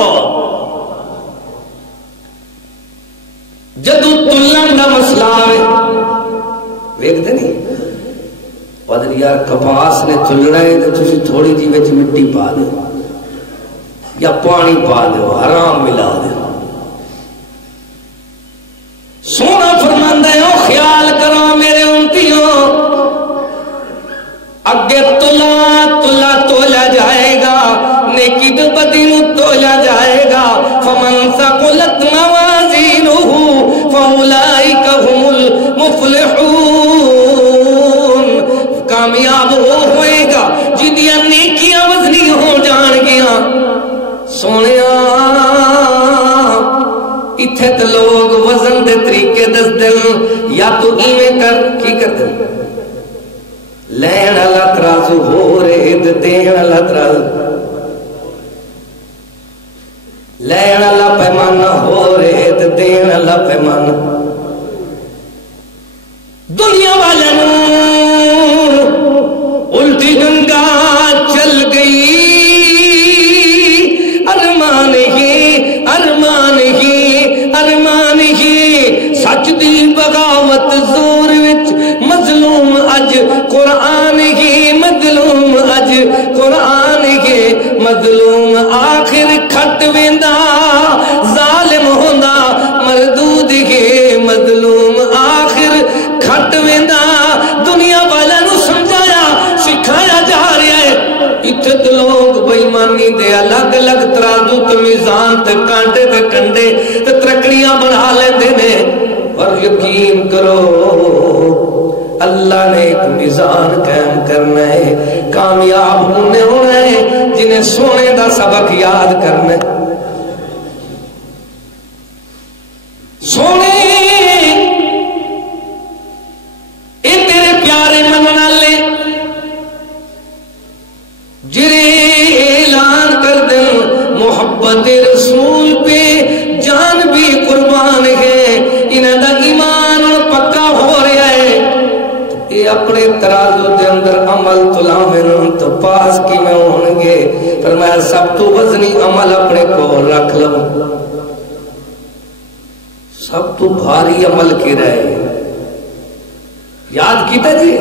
جدو تلن دا مسئلہ ہے ویک دے نہیں وزن یار کپاس نے تلنا ہے تو تسی تھوڑی جی وچ مٹی پا دے یا پانی پا دے حرام ملا دے۔ سونا فرماندہ ہے او خیال کرو میرے امتیوں، اگے تلا تولا جائے گا، نیکی تو بدی تولا جائے گا۔ فمن ثقلت موازینہ فاولئک هم المفلحون، کامیاب ہوئے گا جدیاں نیکیاں وزنی ہو جان گیا۔ سونیا اتھے تو لوگ وزن دے طریقے دس دن، یا تو ایویں کر کی کر دن لین اللہ ترا ترازو ہو رہے دین والا ترازو لین والا پیمانہ ہو رہے دین والا پیمانہ دنیا والوں الٹی گنگا چل گئی ارمان ہی سچ دی بغاوت زور وچ مظلوم اج قرآن ہی مظلوم اج قرآن ہی مظلوم آخر کھٹ ویندا ظالم ہوندا مردود ہی مظلوم آخر کھٹ ویندا دنیا والے نو سمجھایا سکھایا جا رہا ہے اتھے تے لوگ بے ایمانی دے الگ الگ ترازو تے میزان تے کانٹے تے کنڈے تے ترکڑیاں بنا لیندے نے اور یقین کرو اللہ نے ایک میزان قائم کرنا ہے کامیاب ہونے ہونا ہے جنہیں سونے دا سبق یاد کرنا ہے سونے اے تیرے پیارے مننا لے جرے اعلان کر دیں محبت رسول پہ جان بھی قربان ہے انہاں دا ایمان پکا ہو رہا ہے یہ اپنے ترازو دے اندر عمل تلاویں تو پاس کی میں ہوں گے پر میں سب تو وزنی عمل اپنے کو رکھ لوں سب تو بھاری عمل کی رہے یاد کیتا جی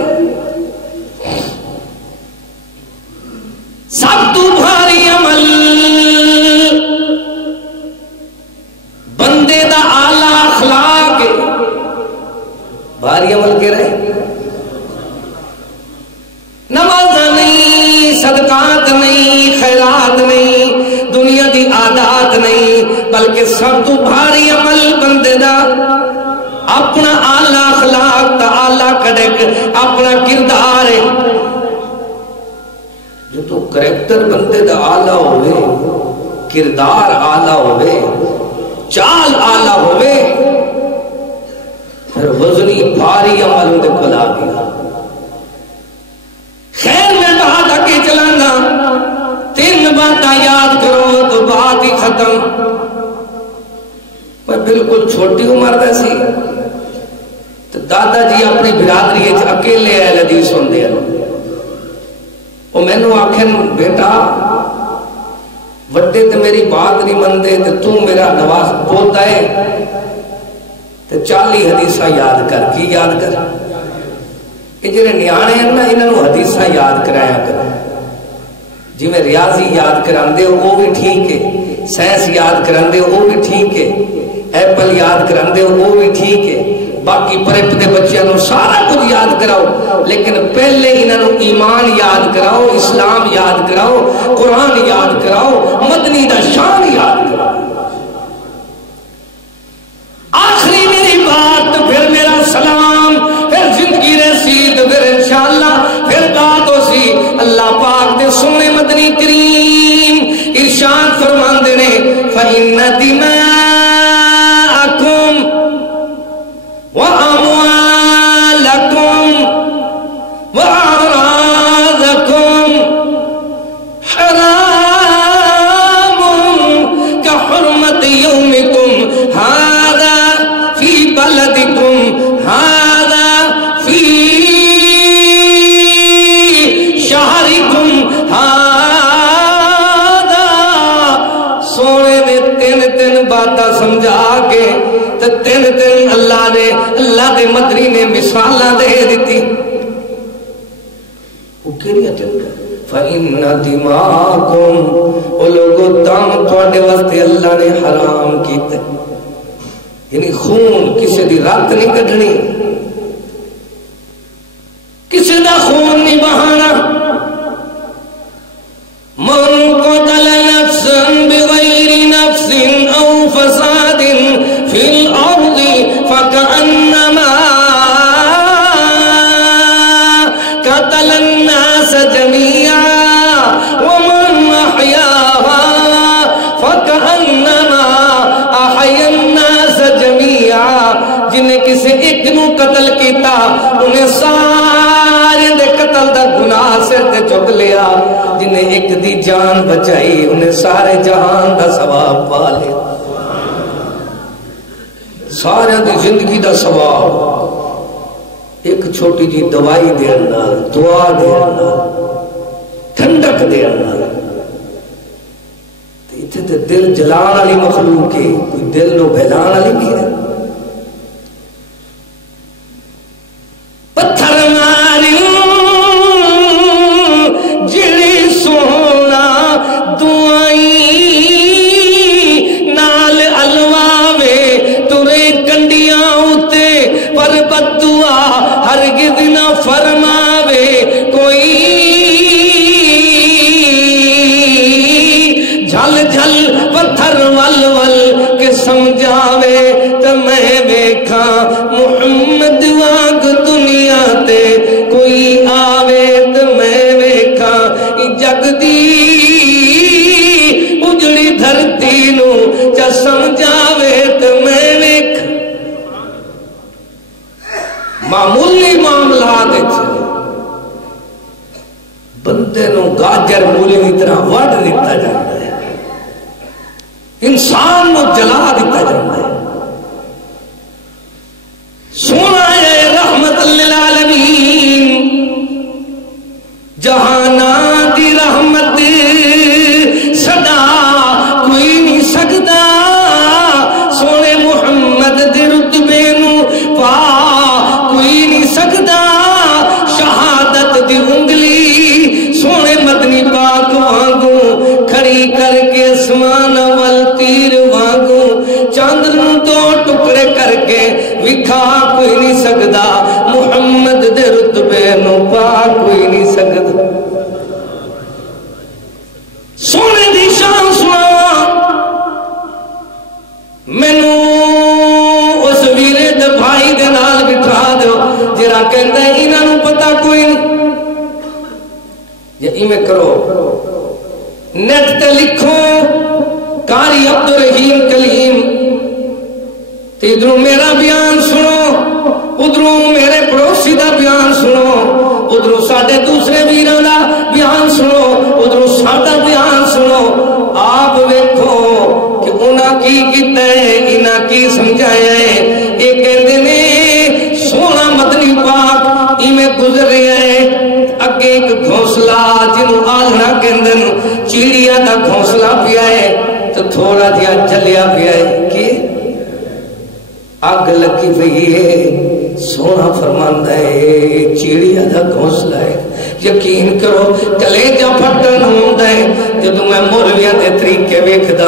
سب تو بھاری عمل بندے دا اعلی اخلاق بھاری عمل کے رہے نماز نہیں صدقات نہیں خیرات نہیں دنیا دی عادات نہیں بلکہ سب تو بھاری عمل بندے دا اپنا اعلی اخلاق تا اعلی کڈک اپنا کردار ہے جو تو کریکٹر بندے دا اعلی ہوئے کردار اعلی ہوئے چال آلہ ہوئے پھر وزنی بھاری عمل دے کھلا گیا خیر میں بات آگے چلانا 3 باتاں یاد کرو تو بات ہی ختم پر بالکل چھوٹی عمر دا سی تو دادا جی اپنی برادری اکیلے اہل حدیث ہوندے ہیں وہ میں نو آکھن بیٹا وڈے تے میری بات نہیں مندے تے تو میرا نواز پوتا ہے تے 40 حدیثاں یاد کر کی یاد کر یہ جنہیں نیانے ہیں نا انہوں حدیثاں یاد کرایا کر جی میں ریاضی یاد کران دے وہ بھی ٹھیک ہے سائنس یاد کران دے وہ بھی ٹھیک ہے ایپل یاد کران دے وہ بھی ٹھیک ہے باقی پرپ دے بچیاں نو سارا کچھ یاد کراؤ لیکن پہلے انہوں ایمان یاد کراؤ اسلام یاد کراؤ قرآن یاد کراؤ مدنی دا شان یاد کراؤ آخری میری بات پھر میرا سلام پھر زندگی رسید پھر انشاءاللہ پھر بات ہو سی اللہ پاک دے سونے مدنی کریم ارشاد فرماندے نے فَإِنَّ دِمَاءَكُمْ وَأَمْوَالَكُمْ وَأَعْرَاضَكُمْ حَرَامٌ كَحُرْمَةِ يَوْمِكُمْ هَذَا فِي بَلَدِكُمْ هَذَا فِي شَهْرِكُمْ هَذَا سونے نے 3 باتاں سمجھا کے تو 3 اللہ نے اللہ دے مدری نے مثالاں دے دیتی وہ کیڑی ہے فَإِنَّ دِمَاءَكُمْ وہ لوگوں دم تواڈے واسطے اللہ نے حرام کیتے یعنی خون کسی دی رات نہیں کڈنی کسی دا خون نہیں بہانا من قتل نفسا بغیر نفس او فساد فی الارض فکأنما قتل الناس جميعا ومن احیاها فکأنما احیا الناس جميعا جنہیں کسی ایک نو قتل کیتا انہیں سارے دے قتل قتل دا گناہ سر تے چک لیا، جنہیں ایک دی جان بچائی انہیں سارے جہان دا ثواب پا لیا، سارے دی زندگی دا ثواب ایک چھوٹی جی دوائی دینا، دعا دینا، ٹھنڈک دینا۔ تے دل جلان والی مخلوق ہے، کوئی دل نو بہلان والی بھی ہے۔ پتھر ماری جڑی سونا دعائی نال الواوے ترے کنڈیاں اتے، پر بد دعا ہرگز نہ فرماوے کوئی، جھل جھل پتھر ول ول کے سمجھاوے تو میں ویکھا محمد واگ دنیا تے کوئی آوے، تو میں ویکھا جگ دی اجڑی دھرتی نو چا سمجھاوے، تو میں ویکھا معمولی معاملات بندے نو گاجر مولی کی طرح وڈ دیتا جاتا ہے، انسان نو جلا دیتا جاتا ہے۔ سونا ہے رحمت للعالمین، جہانا دی رحمت صدا کوئی نہیں سکتا، سونے محمد دے رتبے نو پا کوئی نہیں سکتا، شہادت دی انگلی سونے مدنی پاک وانگو کھڑی کر کے اسمان وال تیر وانگو چاند نو دو ٹکڑے کر کے وکھا کوئی نہیں سکتا، محمد دے رتبے نو پا کوئی نہیں سکتا۔ سونے دی شان سنا مینو اس ویرے دے بھائی دے نال بٹھا دو جرا کہندا ہے انہاں نو پتہ کوئی نہیں، یہ میں کرو نیٹ تے لکھو قاری عبدالرحیم کلیم، ادھروں میرا بیان سنو، ادھروں میرے پڑوسی دا بیان سنو، ادھروں ساڈے دوسرے ویراں دا بیان سنو، ادھروں ساڈا بیان سنو، آپ ویکھو کہ انہاں کی کیتا ہے، انہاں کی سمجھایا ہے۔ یہ کہندے نے سونا مدنی پاک ایویں گزر رہا ہے، اگے ایک گھونسلہ جنوں آلنا کہندے چیڑیاں دا گھونسلہ پیا ہے، تو تھوڑا جہا جلیا پیا ہے، کہ اگ لگی پئی ہے، سونا فرماندا ہے چیڑیاں دا گھونسلہ ہے۔ یقین کرو کلیجہ پھٹن ہوندا ہے جدوں میں مولویاں دے طریقے ویکھدا،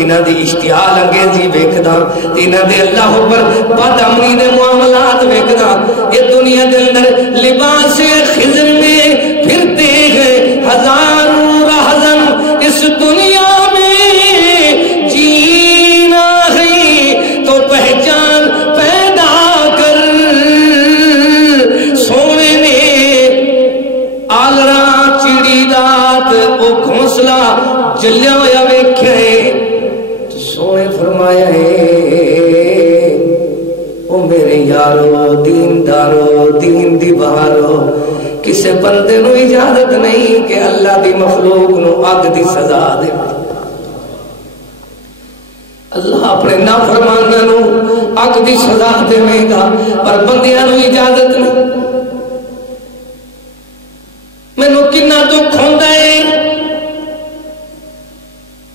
انہاں دی اشتعال انگیزی ویکھدا، انہاں دے اللہ اکبر بد امنی دے معاملات ویکھدا۔ یہ دنیا دے اندر لباس خضر میں پھرتے ہیں ہزاروں رہزن، اس دنیا میں جینا ہے تو پہچان پیدا کر۔ سونے نے آلرا چڑی دات او گھونسلہ جلیا ہویا ویکھیا ہے، تو سونے فرمایا ہے او میرے یارو دیندارو دین دی بہارو، کسے بندے نو اجازت نہیں کہ اللہ دی مخلوق نو اگ دی سزا دے۔ اللہ اپنے نافرماناں نو اگ دی سزا دے گا، پر بندیاں نو اجازت نہیں۔ مینوں کنا دکھ ہوندا ہے،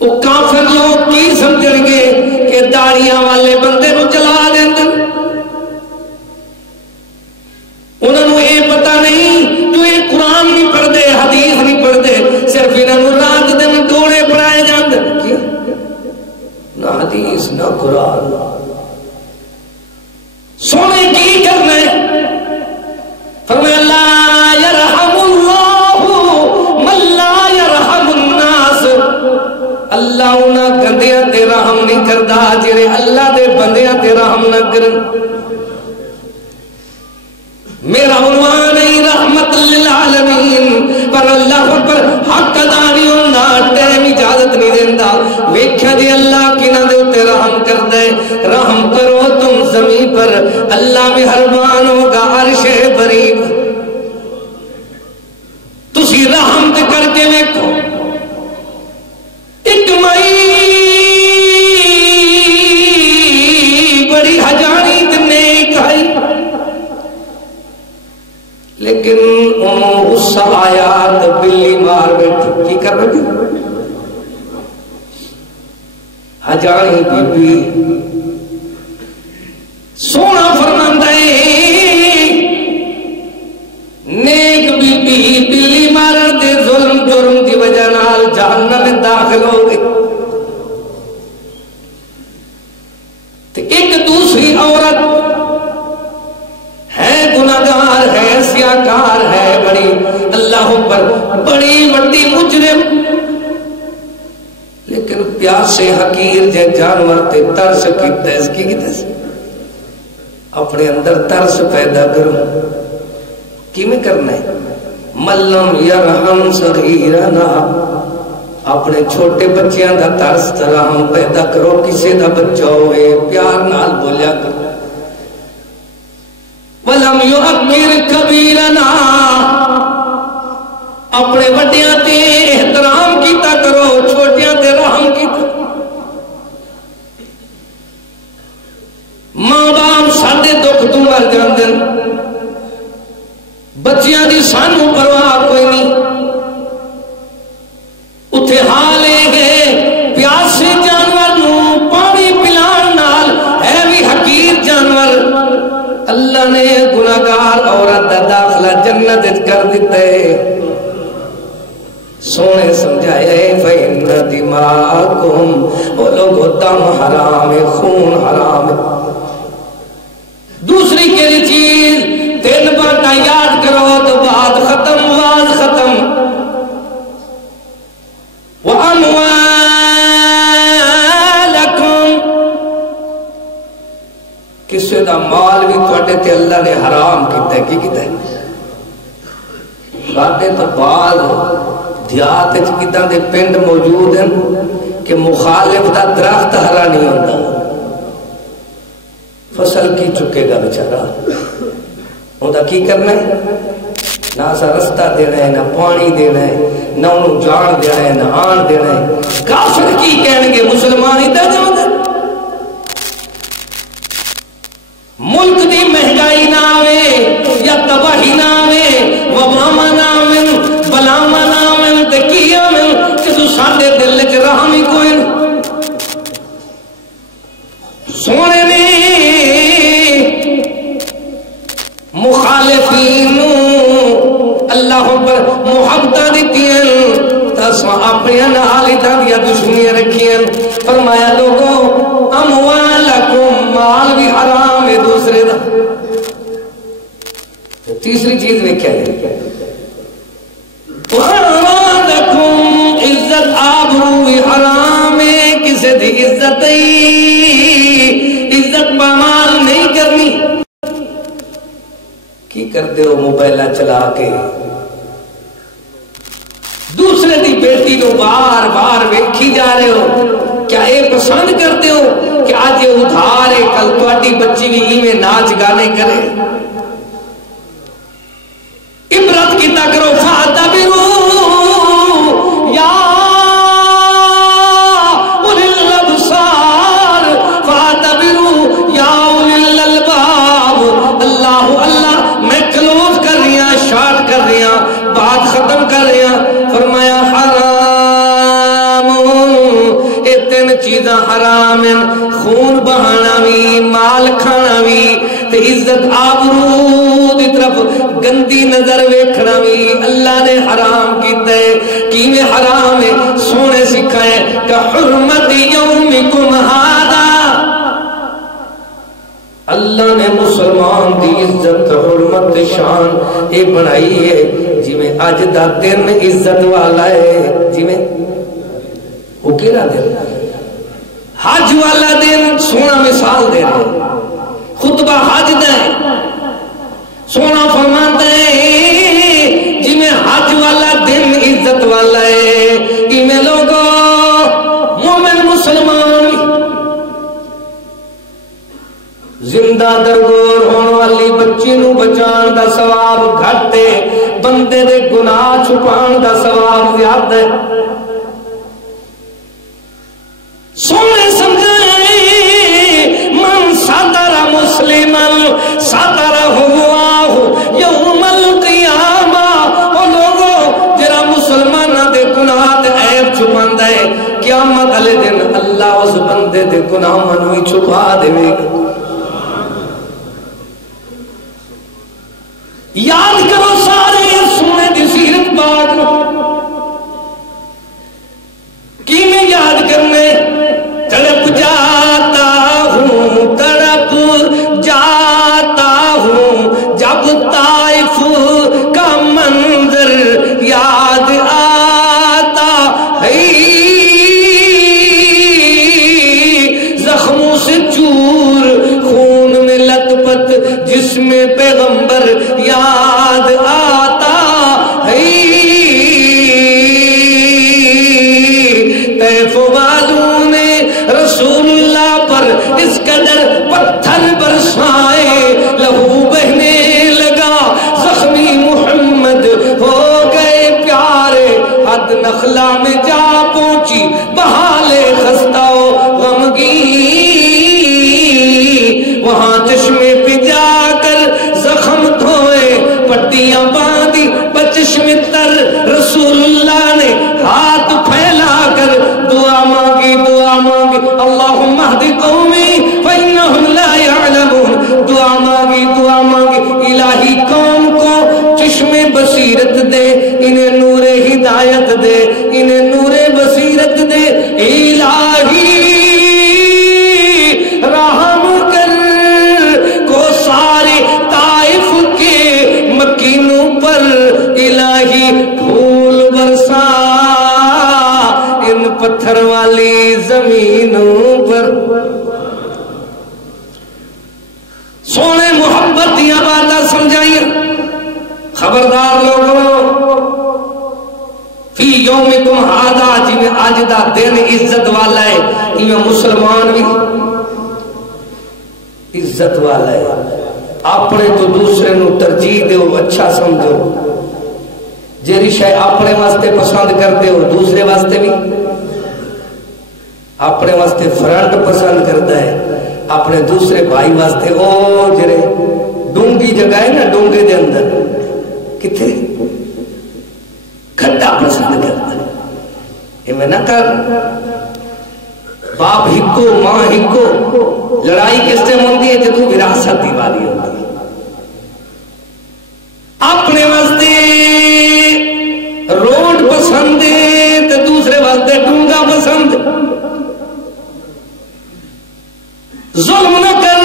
وہ کافر لوگ کی سمجھن گے کہ داڑیاں والے بندے نو جلا دیندے، انہوں نے یہ پتہ نہیں جو یہ قرآن نہیں پڑھتے، حدیث نہیں پڑھتے، صرف انہوں نے رات دن گھوڑے پڑھائے جاندے، نہ حدیث نہ قرآن۔ سونے کی کرنا ہے، فرمایا لا یرحم اللہ من لا یرحم الناس، اللہ انہاں گندیاں تے رحم نہیں کردا جڑے اللہ دے بندیاں تے رحم نہ کرن۔ میرا عنوان ہے رحمت للعالمین، پر اللہ پر حق ادا نہیں ہونا، ٹائم اجازت نہیں دینا۔ ویکھیا جی اللہ کنہاں دے اوتے رحم کردا ہے، رحم کرو تم زمین پر، اللہ مہربان ہوگا عرش بری۔ لیکن غصہ آیا تو بلی مار بیٹھی. کی کر رہی ہجانی بی بی سونا فرماندا ہے نیک بی بی بلی مارن دے ظلم جرم دی وجہ نال جہنم میں داخل ہو گئی. تے ایک دوسری عورت ہے گناہگار ہے سیاکار ہے بڑی اللہ پر بڑی وڈی مجرم لیکن پیاسے حقیر جے جانور تے ترس کیتا اس کی اپنے اندر ترس پیدا کرو. کیویں کرنا ہے؟ ملم یرحم صغیرنا اپنے چھوٹے بچیاں دا ترس رحم پیدا کرو. کسی دا بچہ ہوئے پیار نال بولیا کرو. ولم یؤکر کبیرنا اپنے وڈیاں تے احترام کیتا کرو چھوٹیاں تے رحم کیتا. ماں باپ ساڈے دکھ تو مر جاندے بچیاں دی سانو پرواہ کوئی نہیں. اتھے حال گئے پیاسے جانور نو پانی پلان نال ہے بھی حقیر جانور اللہ نے گناہگار عورت دا داخلہ جنت کر دیتا ہے. سونے سمجھائے فَإِنَّ دِمَاءَكُمْ وہ لوگوں دم حرام ہے خون حرام ہے. دوسری کیلی چیز 3 باتاں یاد کرو تو بات ختم واز ختم. وَأَمْوَالَكُمْ کسے دا مال بھی توڑے تے اللہ نے حرام کیتا ہے. کی کیتا ہے؟ ساڈے تو بعد دیہات کتنا دے پنڈ موجود ہیں کہ مخالف دا درخت ہرا نہیں ہوتا. فصل کی چکے گا بیچارہ انہاں کی کرنا ہے؟ نہ اسا رستہ دینا ہے نہ پانی دینا ہے نہ انہوں جان دینا ہے نہ آن دینا ہے. کافر کی کہنے گے مسلمان ہی دے دے. ملک دی مہنگائی نہ آوے یا تباہی نہ آوے وباما نہ آوے بلاما نہ آوے تے کی آوے کہ تو ساڈے دل وچ رحم ہی کوئی نہیں. سونے نے مخالفین اللہ پر محبت دیتی ہیں تاں اپنے نال ہی دشمنیاں رکھیاں. فرمایا لوگوں اموالکم مال بھی حرام ہے دوسرے دا. تیسری چیز دیکھیں وَأَمْوَالَكُمْ عزت آبرو بھی حرام ہے. کسی دی عزت پامال نہیں کرنی. کی کرتے ہو موبائلہ چلا کے دوسرے دی بیٹی کو بار بار ویکھی جا رہے ہو؟ کیا اے پسند کرتے ہو کہ آج یہ ادھار ہے کل تواڈی بچی بھی ایویں ناچ گانے کرے؟ عبرت کیتا کرو. فاعتبروا یا اولی الابصار فاعتبروا یا اولی الالباب. اللہ اللہ میں کلوز کر رہی ہوں شارٹ کر رہی ہوں بات ختم کر رہی ہوں. فرمایا حرام اے 3 چیزاں حرام ہیں. خون بہانا بھی مال کھانا بھی تے عزت آبرو دی طرف گندی نظر ویکھنا بھی اللہ نے حرام کیتا ہے. کیویں حرام ہے؟ سونے سکھائے کہ حرمت یومکم ھذا اللہ نے مسلمان دی عزت حرمت شان اے بنائی ہے جی میں اج دا دن عزت والا ہے. جی میں وہ کیڑا دن؟ حج والا دن. سونا مثال دے رہے خطبہ حج دا ہے. سونا فرماتا ہے جی میں حج والا دن عزت والا ہے. کہ میں لوگوں مومن مسلمان زندہ درگور ہونے والی بچی نو بچان دا ثواب گھٹ ہے بندے دے گناہ چھپان دا ثواب زیادہ ہے. سونے سمجھائے من ساتر مسلمن ساترہ اللہ یوم القیامہ گناہاں نوں چھپا دے گا۔ یاد کرو سارے سونے دی سیرت پاک کی میں یاد کرنے تڑپ جاتا ہوں جب طائف کا منظر یاد آتا ہے، زخموں سے چور خون میں لت پت جس میں پیغمبر یاد آتا ہے، طیف والوں نے رسول اللہ پر اس قدر پتھر برسائے، لہو بہنے لگا، زخمی محمد ہو گئے پیارے، حد نخلا میں جا پہنچی بحالے خستہ و غمگین، وہاں چشمے پہ جا کر زخم دھوئے، پٹیاں باندھی بچشم تر، رسول اللہ نے ہاتھ پھیلا کر دعا مانگی اللہم اہد قومی فإنہم لا یعلمون، دعا مانگی الہی قوم کو چشم بصیرت دے، انہیں نور ہدایت دے، انہیں نور بصیرت دے، الہی رحم کر کو سارے طائف کے مکینوں پر، الہی پھول برسا ان پتھر والی زمینوں پر۔ سونے محبت دیا باتیں سمجھائیے، خبردار لوگوں، فی یومکم ھذا، جی میں آج دا دن عزت والا ہے، یہ مسلمان بھی عزت والا ہے، اپنے تو دوسرے نو ترجیح دے ہو، اچھا سمجھو، جیری شے اپنے واسطے پسند کرتے ہو دوسرے واسطے بھی، اپنے واسطے فرنٹ پسند کرتا ہے، اپنے دوسرے بھائی واسطے او جرے ڈونگی جگہ ہے نا، ڈونگے دے اندر کتھے کھٹا پسند کرتا ہے، یہ میں نہ کر، باپ ہکو ماں ہکو، لڑائی کس سے ہوندی ہے جدو وراثت دی والی ہوتی ہے، اپنے واسطے روڈ پسند ہے تے دوسرے واسطے ڈونگا پسند، ظلم نہ کر،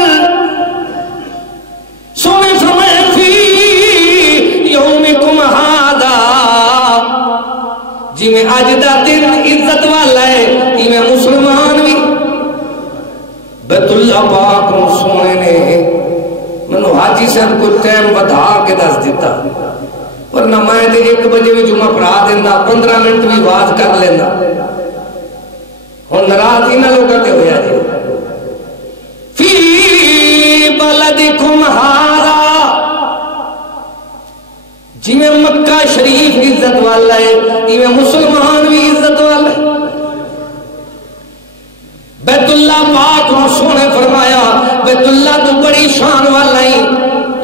سونے فرمائے فی یومکم ھذا، جی میں آج دا دن عزت والا ہے، یہ میں مسلمان بھی، بیت اللہ پاک سونے نے منو حاجی صاحب کو ٹائم بتا کے دس دیتا، ورنہ میں دے 1 بجے بھی جمعہ پڑھا دینا، 15 منٹ بھی واز کر لینا، ہن ناراض ہی نہ لوگا تے ہویا جی، فی بلدکم ھذا، جی میں مکہ شریف عزت والا ہے، یہ میں مسلمان بھی عزت والا ہے، بیت اللہ پاک سونے فرمایا بیت اللہ تو بڑی شان والا ہی،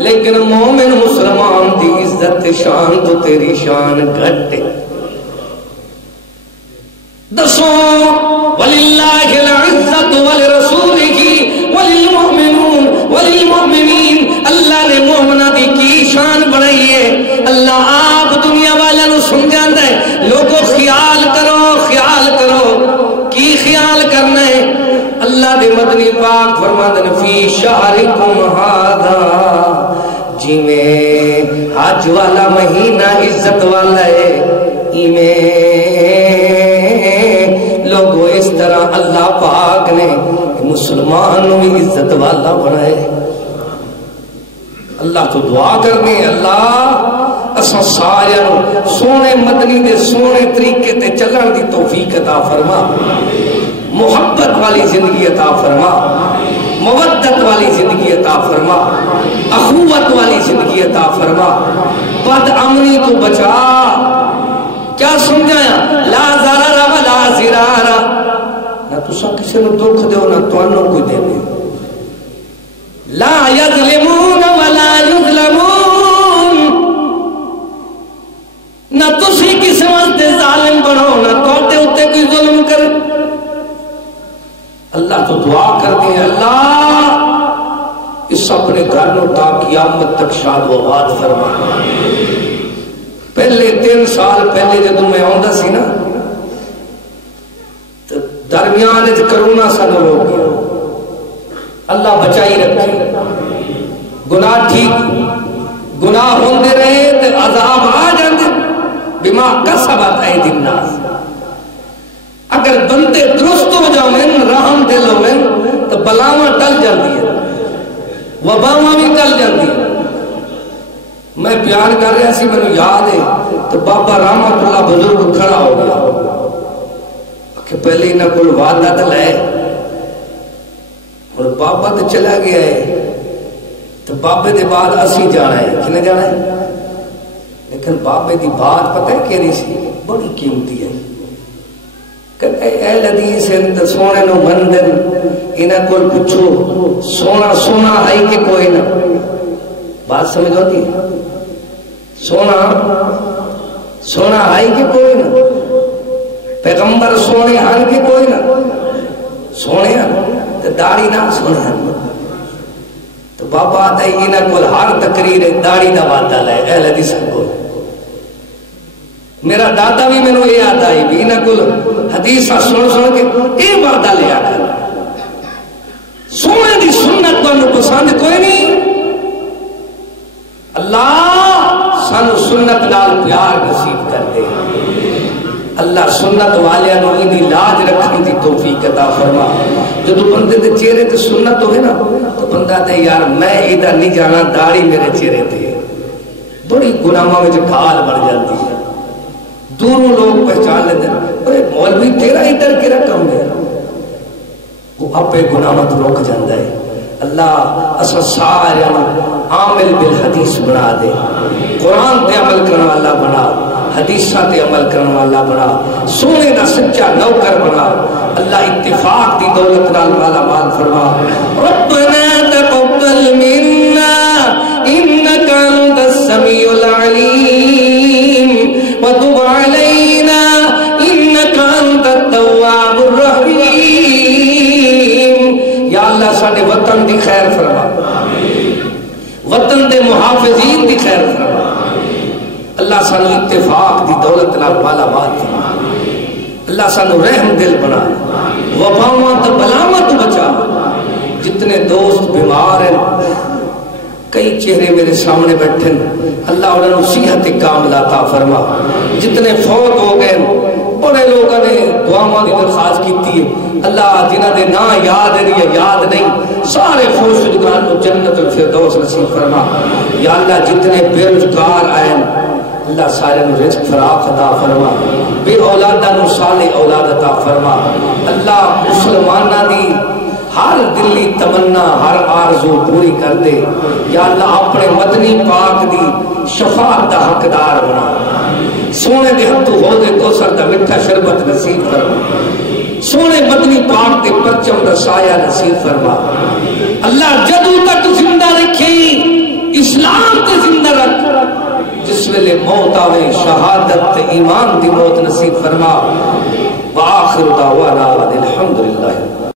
لیکن مومن مسلمان دی عزت شان تو تیری شان گھٹ ہے، دسو وَلِلَّهِ الْعِزَّةُ وَلِرَسُولِهِ وَلِلْمُؤْمِنِينَ، اللہ نے مومنہ دی کی شان بڑھائی ہے، اللہ آپ دنیا والے نو سمجھاندہ ہے، لوگوں خیال کرو کی خیال کرنا ہے، اللہ دے مدنی پاک فرماندن فی شہرکم ھذا، جی میں حج والا مہینہ عزت والا ہے، میں لوگوں اس طرح اللہ پاک نے مسلمانوں بھی عزت والا بنائے، اللہ تو دعا کرنے، اللہ اساں سارے سونے مدنی دے سونے طریقے تے چلن دی توفیق عطا فرما، محبت والی زندگی عطا فرما، مودت والی زندگی عطا فرما، اخوت والی زندگی عطا فرما، بد امنی تو بچا، کیا سمجھایا، لا ضرر ولا ضرار، نہ تسا کسی نے دکھ دے نہ تانوں کوئی دے دے، لا یظلمون ولا یظلمون، نہ تسی کسی واسطے ظالم بنو نہ توتے ہوتے کوئی ظلم کرے، اللہ تو دعا اس اپنے گھر نو تا قیامت تک شاد و آباد فرما. پہلے 3 سال پہلے جدوں میں آندا سی نا تو درمیان وچ کرونا سانو روک گیا. اللہ بچائی رکھے. گناہ ٹھیک گناہ ہوندے رہے تے عذاب آ جاندے بما کسبت ایدی الناس. اگر بندے درست ہو جاویں رحم دل ہوویں تو بلاواں ٹل جاندی ہے, وباواں بھی ٹل جاندی ہے. میں بیان کر رہا سی مینوں یاد ہے تو بابا رحمت اللہ بزرگ کھڑا ہو گیا کہ پہلے انہاں کول وعدہ تے لے اور بابا تو چلا گیا ہے تو بابے دے بعد اسی جانا ہے. کنے جانا ہے؟ لیکن بابے دی بات پتہ ہے کیڑی سی بڑی قیمتی ہے. کہتے اہل حدیث ہیں سونے نو مندن انہاں کول پوچھو سونا سونا ہے کہ کوئی نہ. بات سمجھ آتی ہے؟ سونا سونا ہے کہ کوئی نہ. پیغمبر سونے ہن کہ کوئی نہ. سونے ہن تے داڑھی نہ سونے ہن. تو بابا آتا ہے انہاں کول ہر تقریر داڑھی دا وعدہ لے اہل حدیث کو. میرا دادا بھی میں نے یہ آتا ہے بھی انہاں کول حدیثہ سن سن کے یہ وعدہ لیا کر. سونے دی سنت کو پسند کوئی نہیں. اللہ سانو سنت نال پیار نصیب کر دے. اللہ سنت والے نو ان دی لاج رکھن دی توفیق عطا فرما. جدو بندے دے چہرے تے سنت ہوئے نا تو بندہ تے یار میں ادھر نہیں جانا داڑھی میرے چہرے تے. بڑی گناہاں وچ ڈھال بن جاتی ہے. دوروں لوگ پہچان لیتے ہیں ارے مولوی تیرا ادھر کیڑا کم ہے. وہ اپنے گناہاں تو روک جاندا ہے. اللہ اسا سارے عامل بالحدیث بنا دے. قرآن تے عمل کرنے والا بنا, حدیثاں تے عمل کرنے والا بنا, سونے دا سچا نوکر بنا. اللہ اتفاق دی دولت نال مالا مال فرما. ربنا تقبل منا انك انت السميع العليم وتب علينا انك انت التواب الرحيم. یا اللہ ساڈے وطن دی خیر فرما, وطن دے محافظین دی خیر فرما. اللہ سانو اتفاق دی دولت نال مالا مال فرما. اللہ سانو رحم دل بنا, وباواں تے بلاواں تو بچا. جتنے دوست بیمار ہیں کئی چہرے میرے سامنے بیٹھے اللہ انہوں صحت کاملہ عطا فرما. جتنے فوت ہو گئے بڑے لوگوں نے دعاواں دی درخواست کیتی ہے. اللہ جنہاں دے نا یاد ہے یا یاد نہیں سارے فوت شدگان کو جنت الفردوس نصیب فرما. یا اللہ جتنے بے روزگار آئے اللہ سارے نو رزق فراخ عطا فرما. بے اولادہ نو صالح اولاد عطا فرما. اللہ مسلمانہ دی ہر دلی تمنا ہر آرزو پوری کر دے. یا اللہ اپنے مدنی پاک دی شفاعت دا حقدار بنا. سونے دے ہتھوں ہو دے کوثر دا میٹھا شربت نصیب فرما. سونے مدنی پاک دے پرچم دا سایہ نصیب فرما. اللہ جدوں تک زندہ رکھی اسلام تے زندہ رکھ. جس ویلے موت آوے شہادت تے ایمان دی موت نصیب فرما. وآخر دعوانا الحمدللہ.